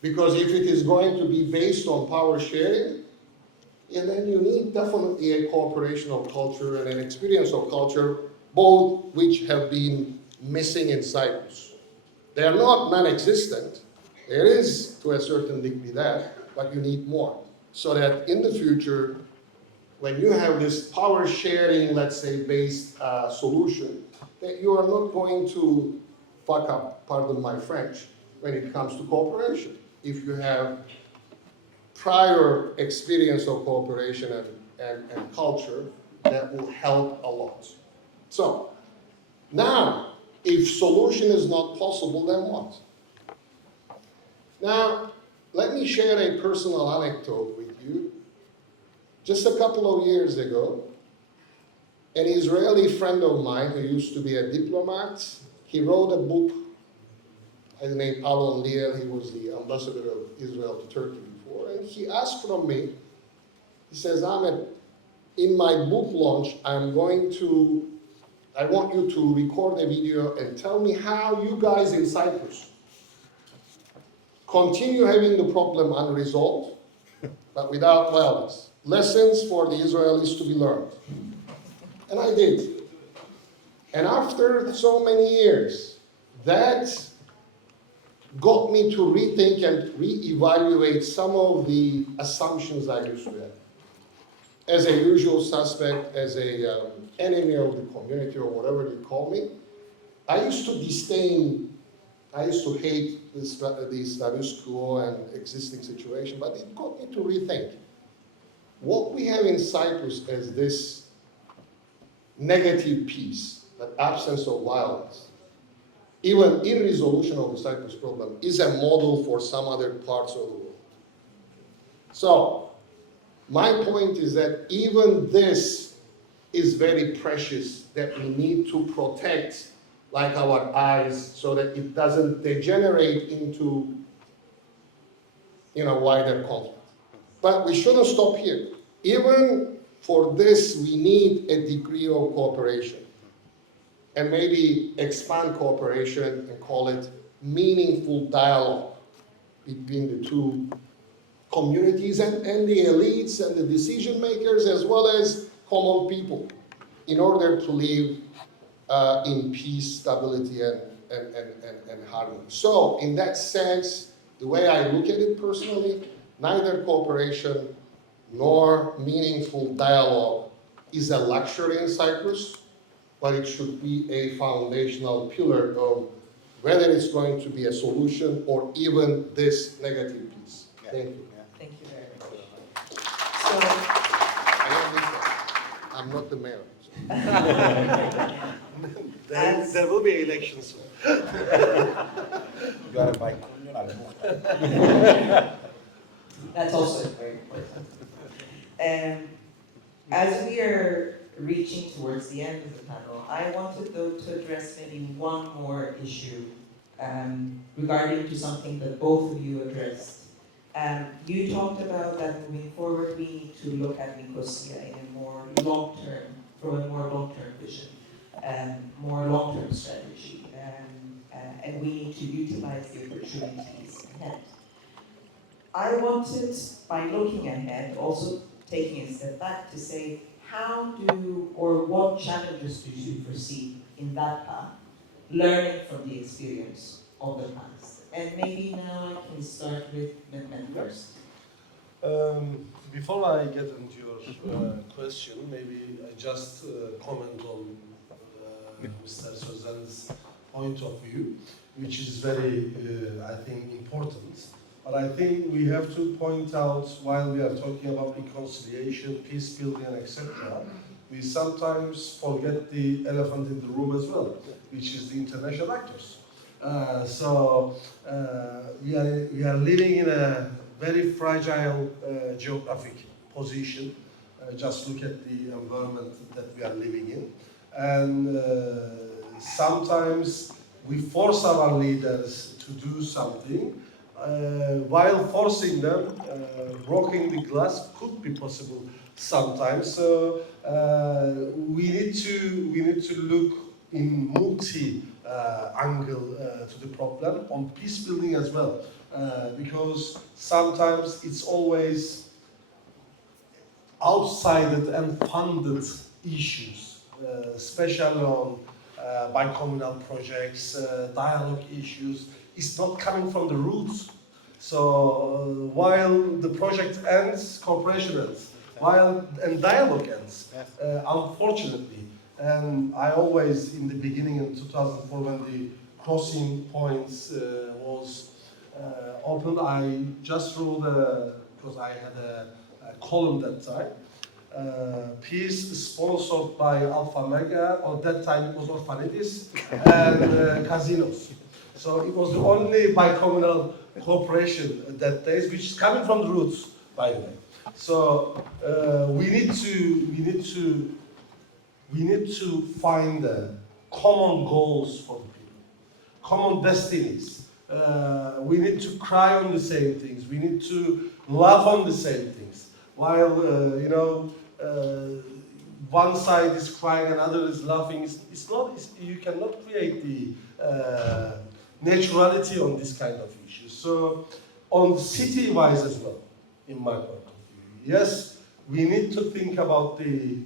Because if it is going to be based on power sharing, and then you need definitely a cooperation of culture and an experience of culture, both which have been missing in Cyprus. They are not non-existent. There is, to a certain degree, that, but you need more. So that in the future, when you have this power sharing, let's say, based solution, that you are not going to fuck up, pardon my French, when it comes to cooperation. If you have prior experience of cooperation and culture, that will help a lot. So, now, if solution is not possible, then what? Now, let me share a personal anecdote with you. Just a couple of years ago, an Israeli friend of mine who used to be a diplomat, he wrote a book. His name Alon Liel, he was the ambassador of Israel to Turkey before, and he asked from me, he says, Ahmed, in my book launch, I want you to record a video and tell me how you guys in Cyprus continue having the problem unresolved, but without violence. Lessons for the Israelis to be learned. And I did. And after so many years, that got me to rethink and reevaluate some of the assumptions I used to have. As a usual suspect, as a enemy of the community or whatever they call me, I used to disdain, I used to hate the status quo and existing situation, but it got me to rethink. What we have in Cyprus as this negative peace, that absence of violence, even irresolution of the Cyprus problem, is a model for some other parts of the world. So, my point is that even this is very precious, that we need to protect, like our eyes, so that it doesn't degenerate into, wider conflict. But we shouldn't stop here. Even for this, we need a degree of cooperation. And maybe expand cooperation and call it meaningful dialogue between the two communities and the elites and the decision makers, as well as common people, in order to live in peace, stability, and harmony. So, in that sense, the way I look at it personally, neither cooperation nor meaningful dialogue is a luxury in Cyprus, but it should be a foundational pillar of whether it's going to be a solution or even this negative piece. Yeah. Thank you. Thank you very much. So, I don't think that. I'm not the mayor. There will be elections soon. You are a Bicommunal. that's also very important. As we are reaching towards the end of the panel, I wanted though to address maybe one more issue regarding to something that both of you addressed. You talked about that moving forward we need to look at Nicosia in a more long-term, from a more long-term vision, more long-term strategy, and we need to utilize the opportunities ahead. I wanted, by looking ahead, also taking a step back to say, how do, or what challenges do you foresee in that path, learning from the experience of the past? And maybe now I can start with Mehmet first. Before I get into your question, maybe I just comment on Mr. Sözen's point of view, which is very, I think, important. But I think we have to point out, while we are talking about reconciliation, peace building, etc., we sometimes forget the elephant in the room as well, which is the international actors. We are living in a very fragile geographic position. Just look at the environment that we are living in. And sometimes we force our leaders to do something. While forcing them, broken the glass could be possible sometimes. So we need to look in multi angle to the problem on peace building as well, because sometimes it's always outsided and funded issues, especially on bicommunal projects, dialogue issues. It's not coming from the roots. So while the project ends, cooperation ends. And dialogue ends, unfortunately. And I always, in the beginning in 2004, when the crossing points was opened, I just wrote, because I had a column that time, peace sponsored by Alpha Mega, or that time it was Orphanitis, and casinos. So it was the only bicommunal cooperation that days, which is coming from the roots, by the way. So we need to find common goals for the people, common destinies. We need to cry on the same things. We need to laugh on the same things. While one side is crying, another is laughing. You cannot create the naturality on this kind of issues. So, on city-wise as well, in my point of view, yes, we need to think about the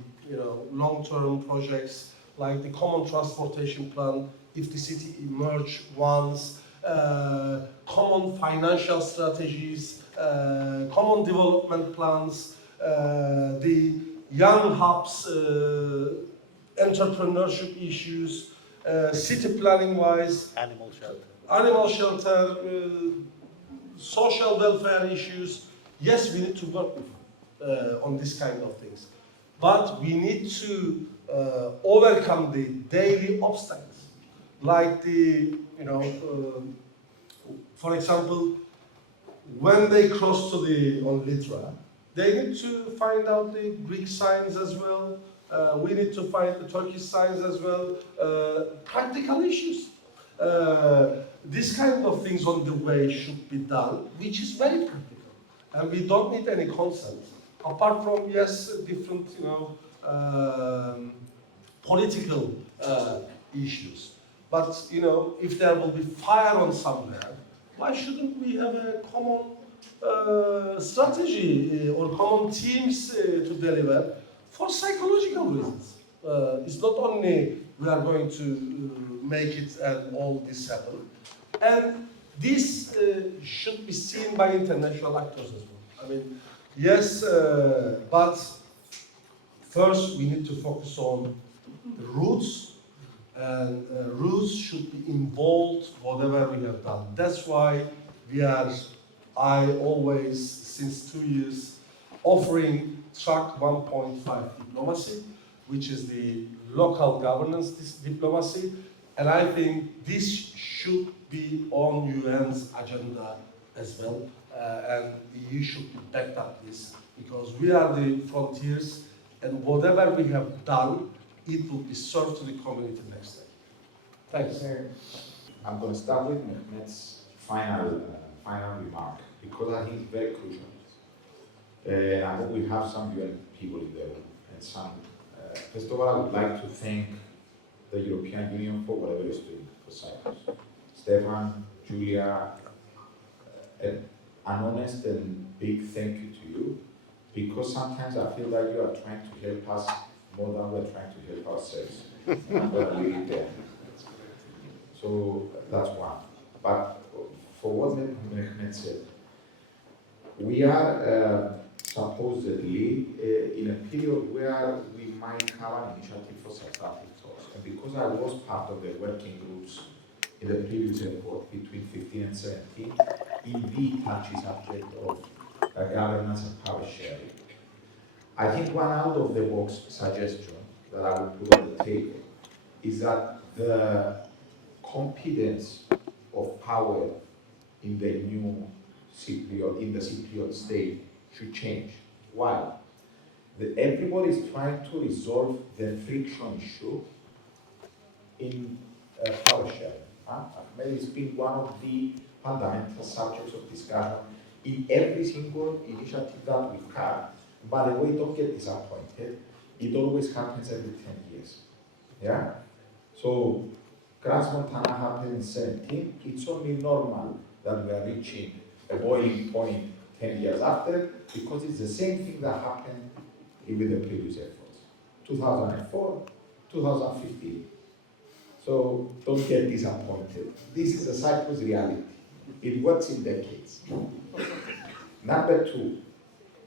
long-term projects like the common transportation plan, if the city emerge once, common financial strategies, common development plans, the young hubs, entrepreneurship issues, city planning wise, animal shelter, social welfare issues. Yes, we need to work on this kind of things. But we need to overcome the daily obstacles, like for example, when they cross to the on Litra, they need to find out the Greek signs as well. We need to find the Turkish signs as well. Practical issues. This kind of things on the way should be done, which is very practical, and we don't need any consent. Apart from yes, different political issues. But if there will be fire on somewhere, why shouldn't we have a common strategy or common teams to deliver for psychological reasons? It's not only we are going to make it and all this happen. And this should be seen by international actors as well. I mean, yes, but first we need to focus on the roots, and roots should be involved whatever we have done. That's why I always, since 2 years, offering track 1.5 diplomacy, which is the local governance diplomacy, and I think this should be on UN's agenda as well, and the EU should be backed up this, because we are the frontiers, and whatever we have done, it will be served to the community next day. Thanks. I'm going to start with Mehmet's final remark, because I think it's very crucial. I hope we have some UN people in the room, and some. First of all, I would like to thank the European Union for whatever it's doing for Cyprus. Stefan, Julia, an honest and big thank you to you, because sometimes I feel like you are trying to help us more than we're trying to help ourselves. I'm going to leave it there. So that's one. But for what Mehmet said, we are supposedly in a period where we might have an initiative for substantive talks. And because I was part of the working groups in the previous report between 15 and 17, in the touchy subject of governance and power sharing, I think one out of the box suggestion that I would put on the table is that the competence of power in the new Cypriot, in the Cypriot state should change. Why? Everybody is trying to resolve the friction issue in power sharing. Maybe it's been one of the fundamental subjects of discussion in every single initiative that we've had. By the way, don't get disappointed. It always happens every 10 years. Yeah? So, Crans Montana happened in 17. It's only normal that we are reaching a boiling point 10 years after, because it's the same thing that happened with the previous efforts. 2004, 2015. So don't get disappointed. This is a Cyprus reality. It works in decades. Number two,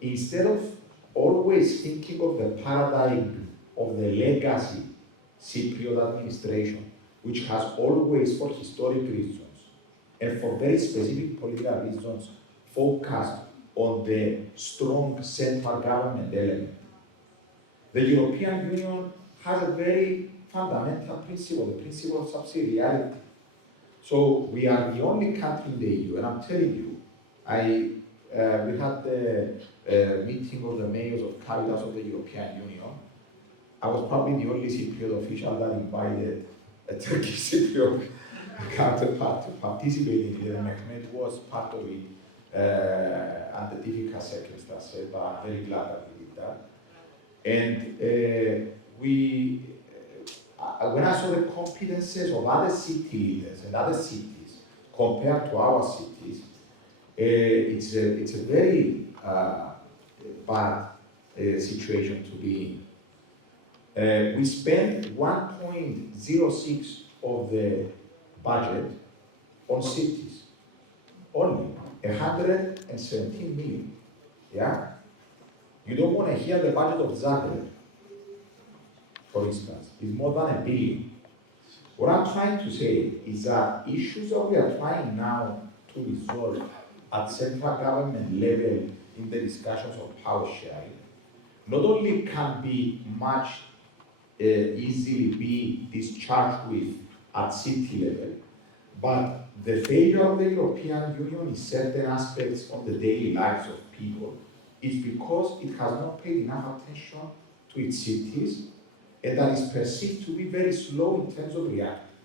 instead of always thinking of the paradigm of the legacy Cypriot administration, which has always, for historic reasons and for very specific political reasons, focused on the strong central government element. The European Union has a very fundamental principle, the principle of subsidiarity. So we are the only country in the EU, and I'm telling you, we had the meeting of the mayors of capitals of the European Union. I was probably the only Cypriot official that invited a Turkish Cypriot counterpart to participate in it, and Mehmet was part of it under difficult circumstances, but I'm very glad that we did that. And when I saw the competences of other city leaders and other cities compared to our cities, it's a very bad situation to be in. We spend 1.06 of the budget on cities, only 117 million. Yeah? You don't want to hear the budget of Zagreb, for instance. It's more than $1 billion. What I'm trying to say is that issues that we are trying now to resolve at central government level in the discussions of power sharing not only can be much easily be discharged with at city level, but the failure of the European Union in certain aspects of the daily lives of people is because it has not paid enough attention to its cities and that is perceived to be very slow in terms of reacting.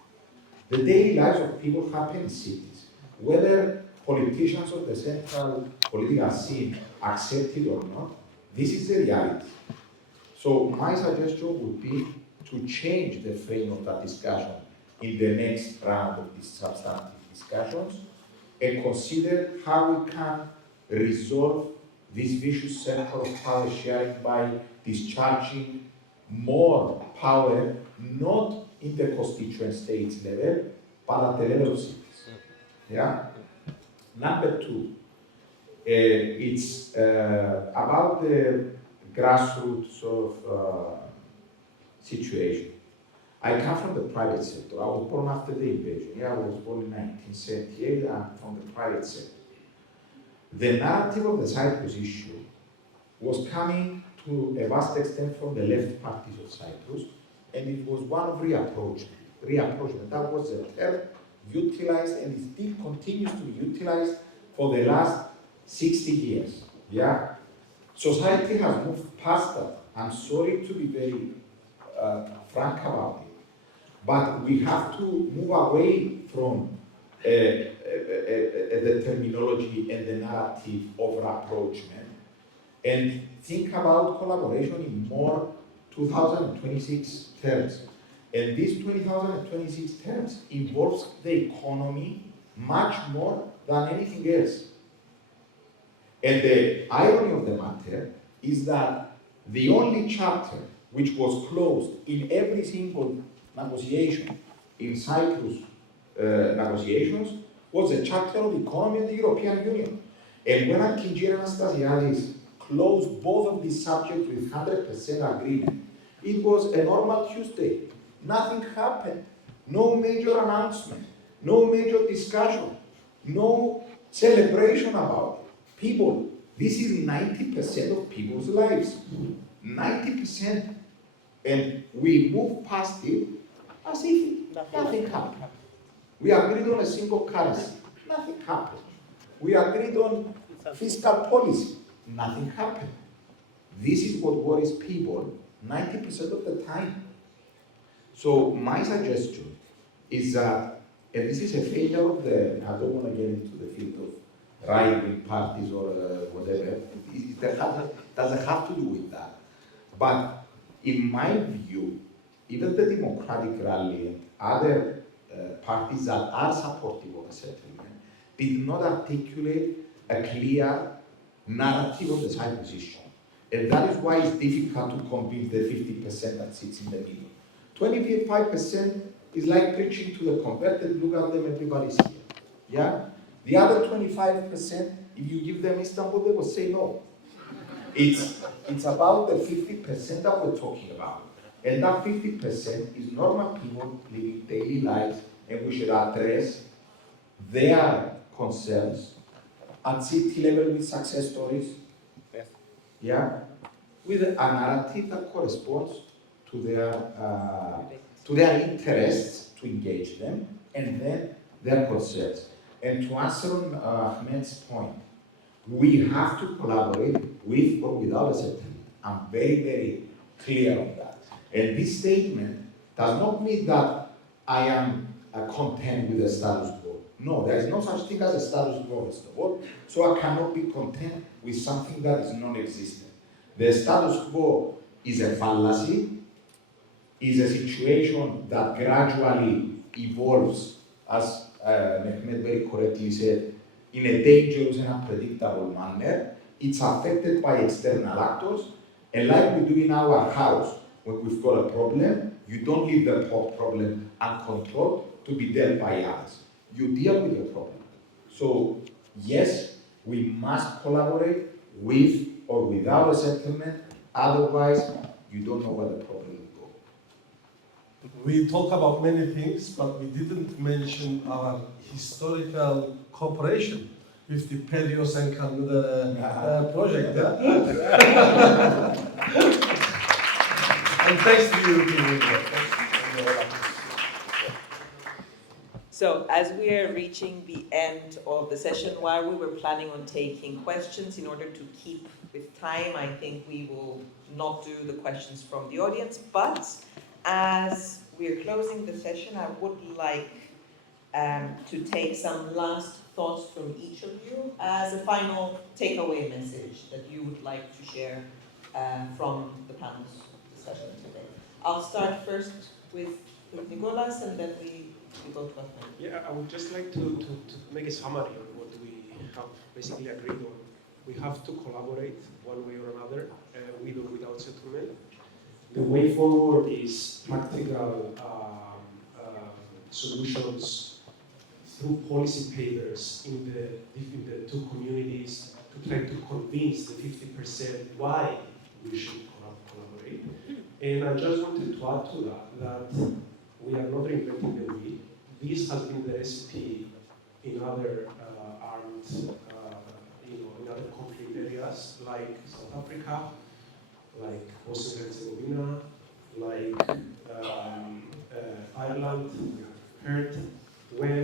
The daily lives of people happen in cities. Whether politicians of the central political scene accept it or not, this is the reality. So my suggestion would be to change the frame of that discussion in the next round of these substantive discussions and consider how we can resolve this vicious circle of power sharing by discharging more power, not in the constituent states level, but at the level of cities. Yeah? Number two, it's about the grassroots sort of situation. I come from the private sector. I was born after the invasion. Yeah, I was born in 1978. I'm from the private sector. The narrative of the Cyprus issue was coming to a vast extent from the left parties of Cyprus, and it was one of reapproachment. Reapproachment. That was a term utilized and it still continues to be utilized for the last 60 years. Yeah? Society has moved past that. I'm sorry to be very frank about it. But we have to move away from the terminology and the narrative of rapprochement and think about collaboration in more 2026 terms. And these 2026 terms involves the economy much more than anything else. And the irony of the matter is that the only chapter which was closed in every single negotiation in Cyprus negotiations was a chapter of economy and the European Union. And when Archigera Anastasiadis closed both of these subjects with 100% agreement, it was a normal Tuesday. Nothing happened. No major announcement, no major discussion, no celebration about it. People, this is 90% of people's lives. 90%. And we move past it as if nothing happened. We agreed on a single currency. Nothing happened. We agreed on fiscal policy. Nothing happened. This is what worries people 90% of the time. So my suggestion is that, and this is a failure of the, I don't want to get into the field of right-wing parties or whatever, it doesn't have to do with that. But in my view, even the Democratic Rally and other parties that are supportive of a settlement did not articulate a clear narrative of the Cyprus issue. And that is why it's difficult to convince the 50% that sits in the middle. 25% is like preaching to the converted, look at them, everybody's here. Yeah? The other 25%, if you give them Istanbul, they will say no. It's about the 50% that we're talking about. And that 50% is normal people living daily lives, and we should address their concerns at city level with success stories. Yes. Yeah? With a narrative that corresponds to their interests, to engage them, and then their concerns. And to answer on Ahmed's point, we have to collaborate with or without a settlement. I'm very, very clear on that. And this statement does not mean that I am content with the status quo. No, there is no such thing as a status quo, first of all. So I cannot be content with something that is non-existent. The status quo is a fallacy, is a situation that gradually evolves, as Mehmet very correctly said, in a dangerous and unpredictable manner. It's affected by external actors, and like we do in our house, When we've got a problem, you don't leave the problem uncontrolled to be dealt by others. You deal with the problem. So, yes, we must collaborate with or without a settlement, otherwise you don't know where the problem will go. We talk about many things, but we didn't mention our historical cooperation with the Pelios and Kanada project. And thanks to the European Union. So as we are reaching the end of the session, while we were planning on taking questions, in order to keep with time, I think we will not do the questions from the audience, but as we're closing the session, I would like to take some last thoughts from each of you as a final takeaway message that you would like to share from the panel's discussion today. I'll start first with Nicolas, and then we go to Ahmed. Yeah, I would just like to make a summary on what we have basically agreed on. We have to collaborate one way or another, with or without settlement. The way forward is practical solutions through policy papers in the two communities to try to convince the 50% why we should collaborate. And I just wanted to add to that we are not reinventing the wheel. This has been the recipe in other armed, in other conflict areas like South Africa, like Bosnia and Herzegovina, like Ireland. We have heard when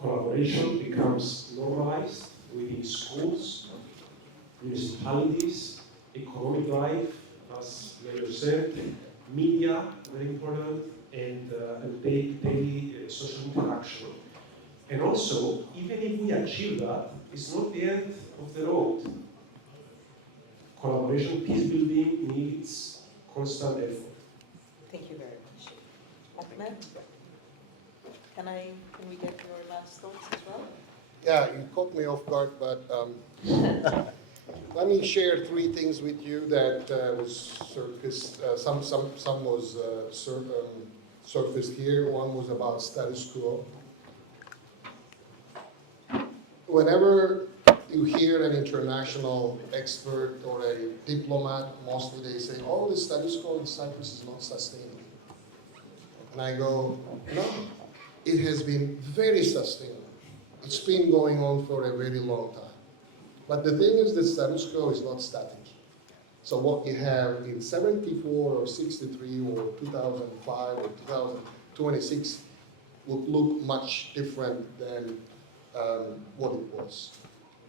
collaboration becomes normalized within schools, municipalities, economic life, as Mayor said, media, very important, and daily social interaction. And also, even if we achieve that, it's not the end of the road. Collaboration, peace building needs constant effort. Thank you very much. Ahmed, can we get your last thoughts as well? Yeah, you caught me off guard, but let me share three things with you that was surfaced. Some was surfaced here. One was about status quo. Whenever you hear an international expert or a diplomat, mostly they say, "Oh, the status quo in Cyprus is not sustainable." And I go, "No, it has been very sustainable. It's been going on for a very long time." But the thing is, the status quo is not static. So what you have in 74 or 63 or 2005 or 2026 would look much different than what it was.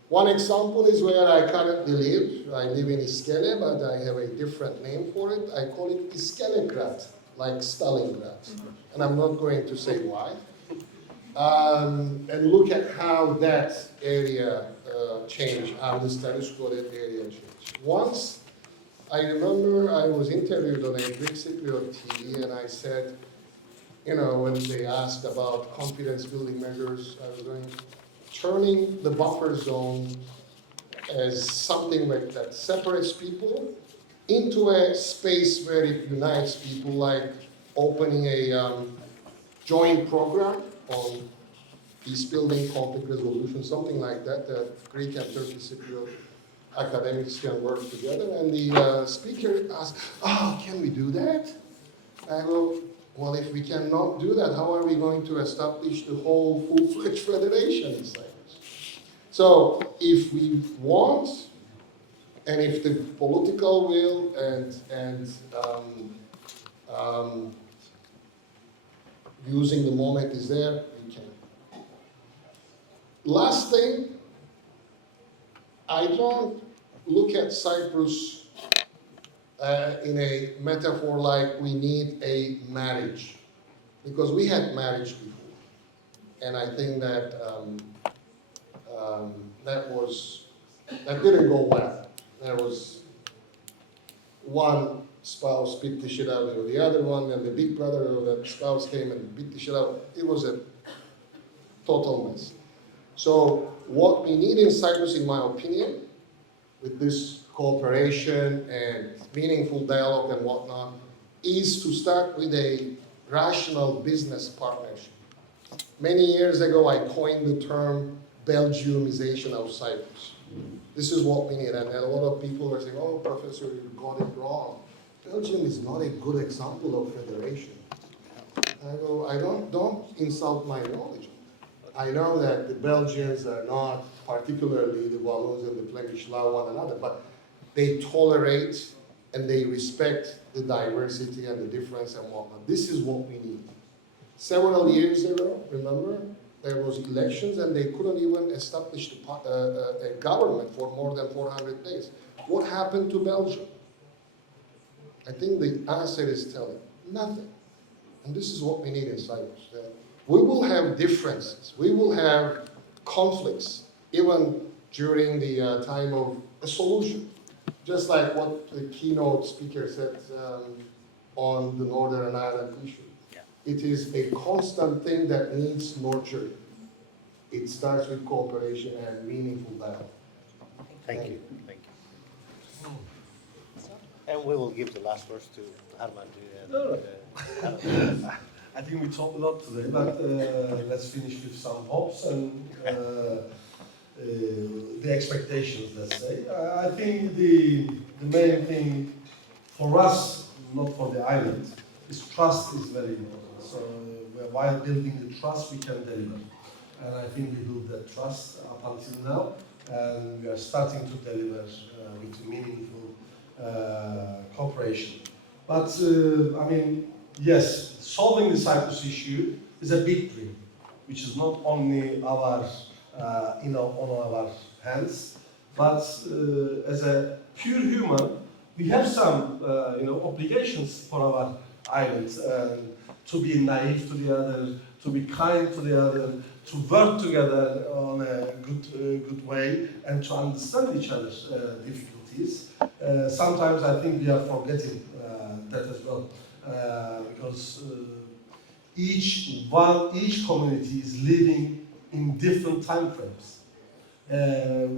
One example is where I currently live. I live in Iskele, but I have a different name for it. I call it Iskelegrad, like Stalingrad. And I'm not going to say why. And look at how that area changed, how the status quo that area changed. Once, I remember I was interviewed on a Greek Cypriot TV, and I said, when they asked about confidence building measures, I was doing, turning the buffer zone as something like that separates people into a space where it unites people, like opening a joint program on peacebuilding, conflict resolution, something like that, that Greek and Turkish Cypriot academics can work together. And the speaker asked, can we do that? I go, well, if we cannot do that, how are we going to establish the whole full-fledged federation in Cyprus? So if we want, and if the political will and using the moment is there, we can. Last thing, I don't look at Cyprus in a metaphor like we need a marriage, because we had marriage before, and I think that that didn't go well. There was one spouse beat the shit out of the other one, and the big brother of that spouse came and beat the shit out. It was a total mess. So what we need in Cyprus, in my opinion, with this cooperation and meaningful dialogue and whatnot is to start with a rational business partnership. Many years ago, I coined the term Belgiumization of Cyprus. This is what we need, and a lot of people are saying, oh, Professor, you got it wrong. Belgium is not a good example of federation. I go, don't insult my knowledge. I know that the Belgians are not particularly the Walloons and the Flemish love one another, but they tolerate and they respect the diversity and the difference and whatnot. This is what we need. Several years ago, remember, there was elections and they couldn't even establish a government for more than 400 days. What happened to Belgium? I think the answer is telling. Nothing. And this is what we need in Cyprus. We will have differences. We will have conflicts, even during the time of a solution. Just like what the keynote speaker said on the Northern Ireland issue. It is a constant thing that needs nurturing. It starts with cooperation and meaningful dialogue. Thank you. Thank you. And we will give the last words to Armand. I think we talked a lot today, but let's finish with some hopes and the expectations, let's say. I think the main thing for us, not for the island, is trust is very important. So while building the trust, we can deliver. And I think we built that trust up until now, and we are starting to deliver with meaningful cooperation. But I mean, yes, solving the Cyprus issue is a big dream, which is not only our, on our hands, but as a pure human, we have some, obligations for our island, to be naive to the other, to be kind to the other, to work together on a good way, and to understand each other's difficulties. Sometimes I think we are forgetting that as well, because each community is living in different time frames.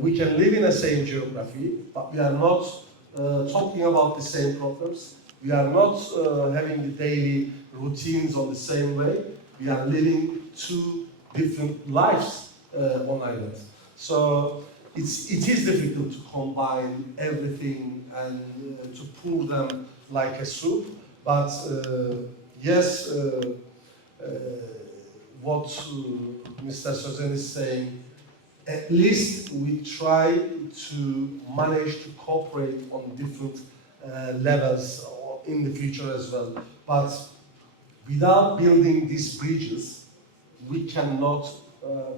We can live in the same geography, but we are not talking about the same problems. We are not having the daily routines on the same way. We are living two different lives on island. So it is difficult to combine everything and to pour them like a soup. But yes, what Mr. Sözen is saying, at least we try to manage to cooperate on different levels in the future as well. But without building these bridges, we cannot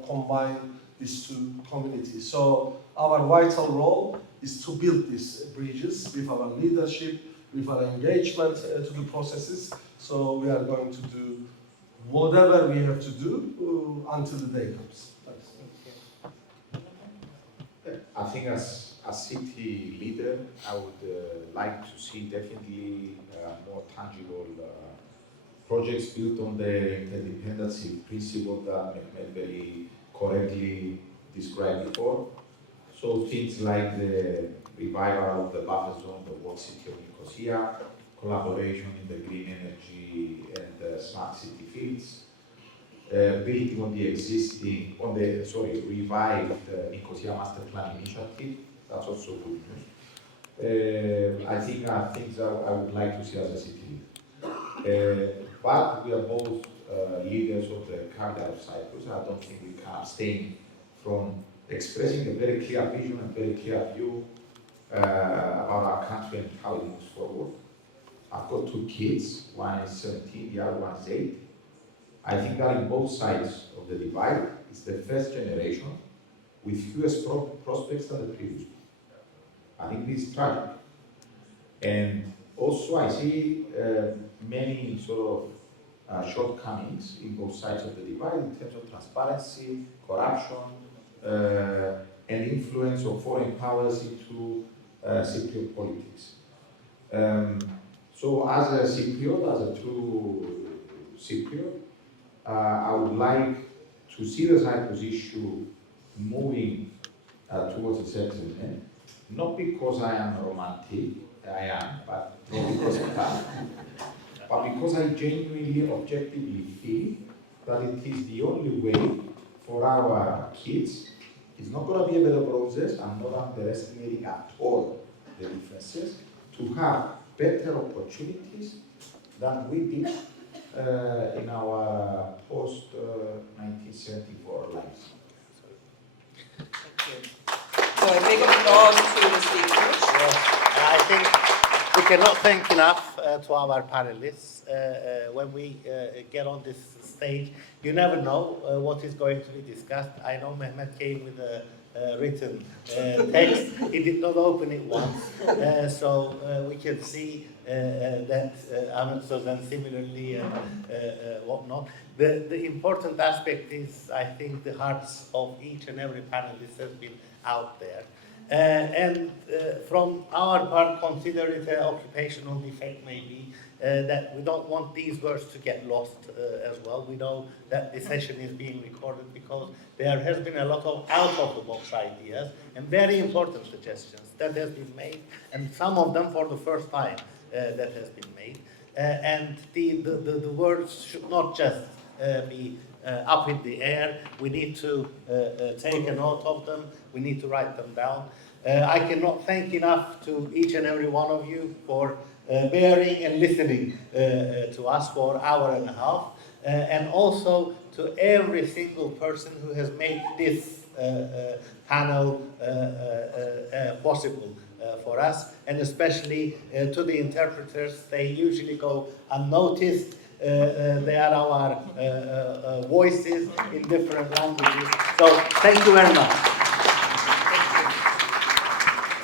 combine these two communities. So our vital role is to build these bridges with our leadership, with our engagement to the processes. So we are going to do whatever we have to do until the day comes. I think as a city leader, I would like to see definitely more tangible projects built on the interdependency principle that Mehmet very correctly described before. So things like the revival of the buffer zone, the World City of Nicosia, collaboration in the green energy and smart city fields, building on the revived Nicosia Master Plan initiative. That's also good news. I think are things I would like to see as a city leader. But we are both leaders of the capital of Cyprus. I don't think we can abstain from expressing a very clear vision and very clear view about our country and how it moves forward. I've got two kids, one is 17, the other one is 8. I think that in both sides of the divide, it's the first generation with fewest prospects than the previous one. I think this is tragic. And also I see many sort of shortcomings in both sides of the divide in terms of transparency, corruption, and influence of foreign powers into Cypriot politics. So as a Cypriot, as a true Cypriot, I would like to see the Cyprus issue moving towards a settlement, not because I am romantic, I am, but not because of that, but because I genuinely, objectively feel that it is the only way for our kids. It's not going to be a better process. I'm not underestimating at all the differences, to have better opportunities than we did in our post-1974 lives. Thank you. So a big applause to the speakers. Yes, I think we cannot thank enough to our panelists. When we get on this stage, you never know what is going to be discussed. I know Mehmet came with a written text. He did not open it once, so we can see that Ahmed Sozan similarly and whatnot. The important aspect is, I think, the hearts of each and every panelist has been out there. And from our part, consider it an occupational defect maybe, that we don't want these words to get lost as well. We know that this session is being recorded because there has been a lot of out-of-the-box ideas and very important suggestions that has been made, and some of them for the first time that has been made. And the words should not just be up in the air. We need to take a note of them. We need to write them down. I cannot thank enough to each and every one of you for bearing and listening to us for an hour and a half, and also to every single person who has made this panel possible for us, and especially to the interpreters. They usually go unnoticed. They are our voices in different languages. So thank you very much.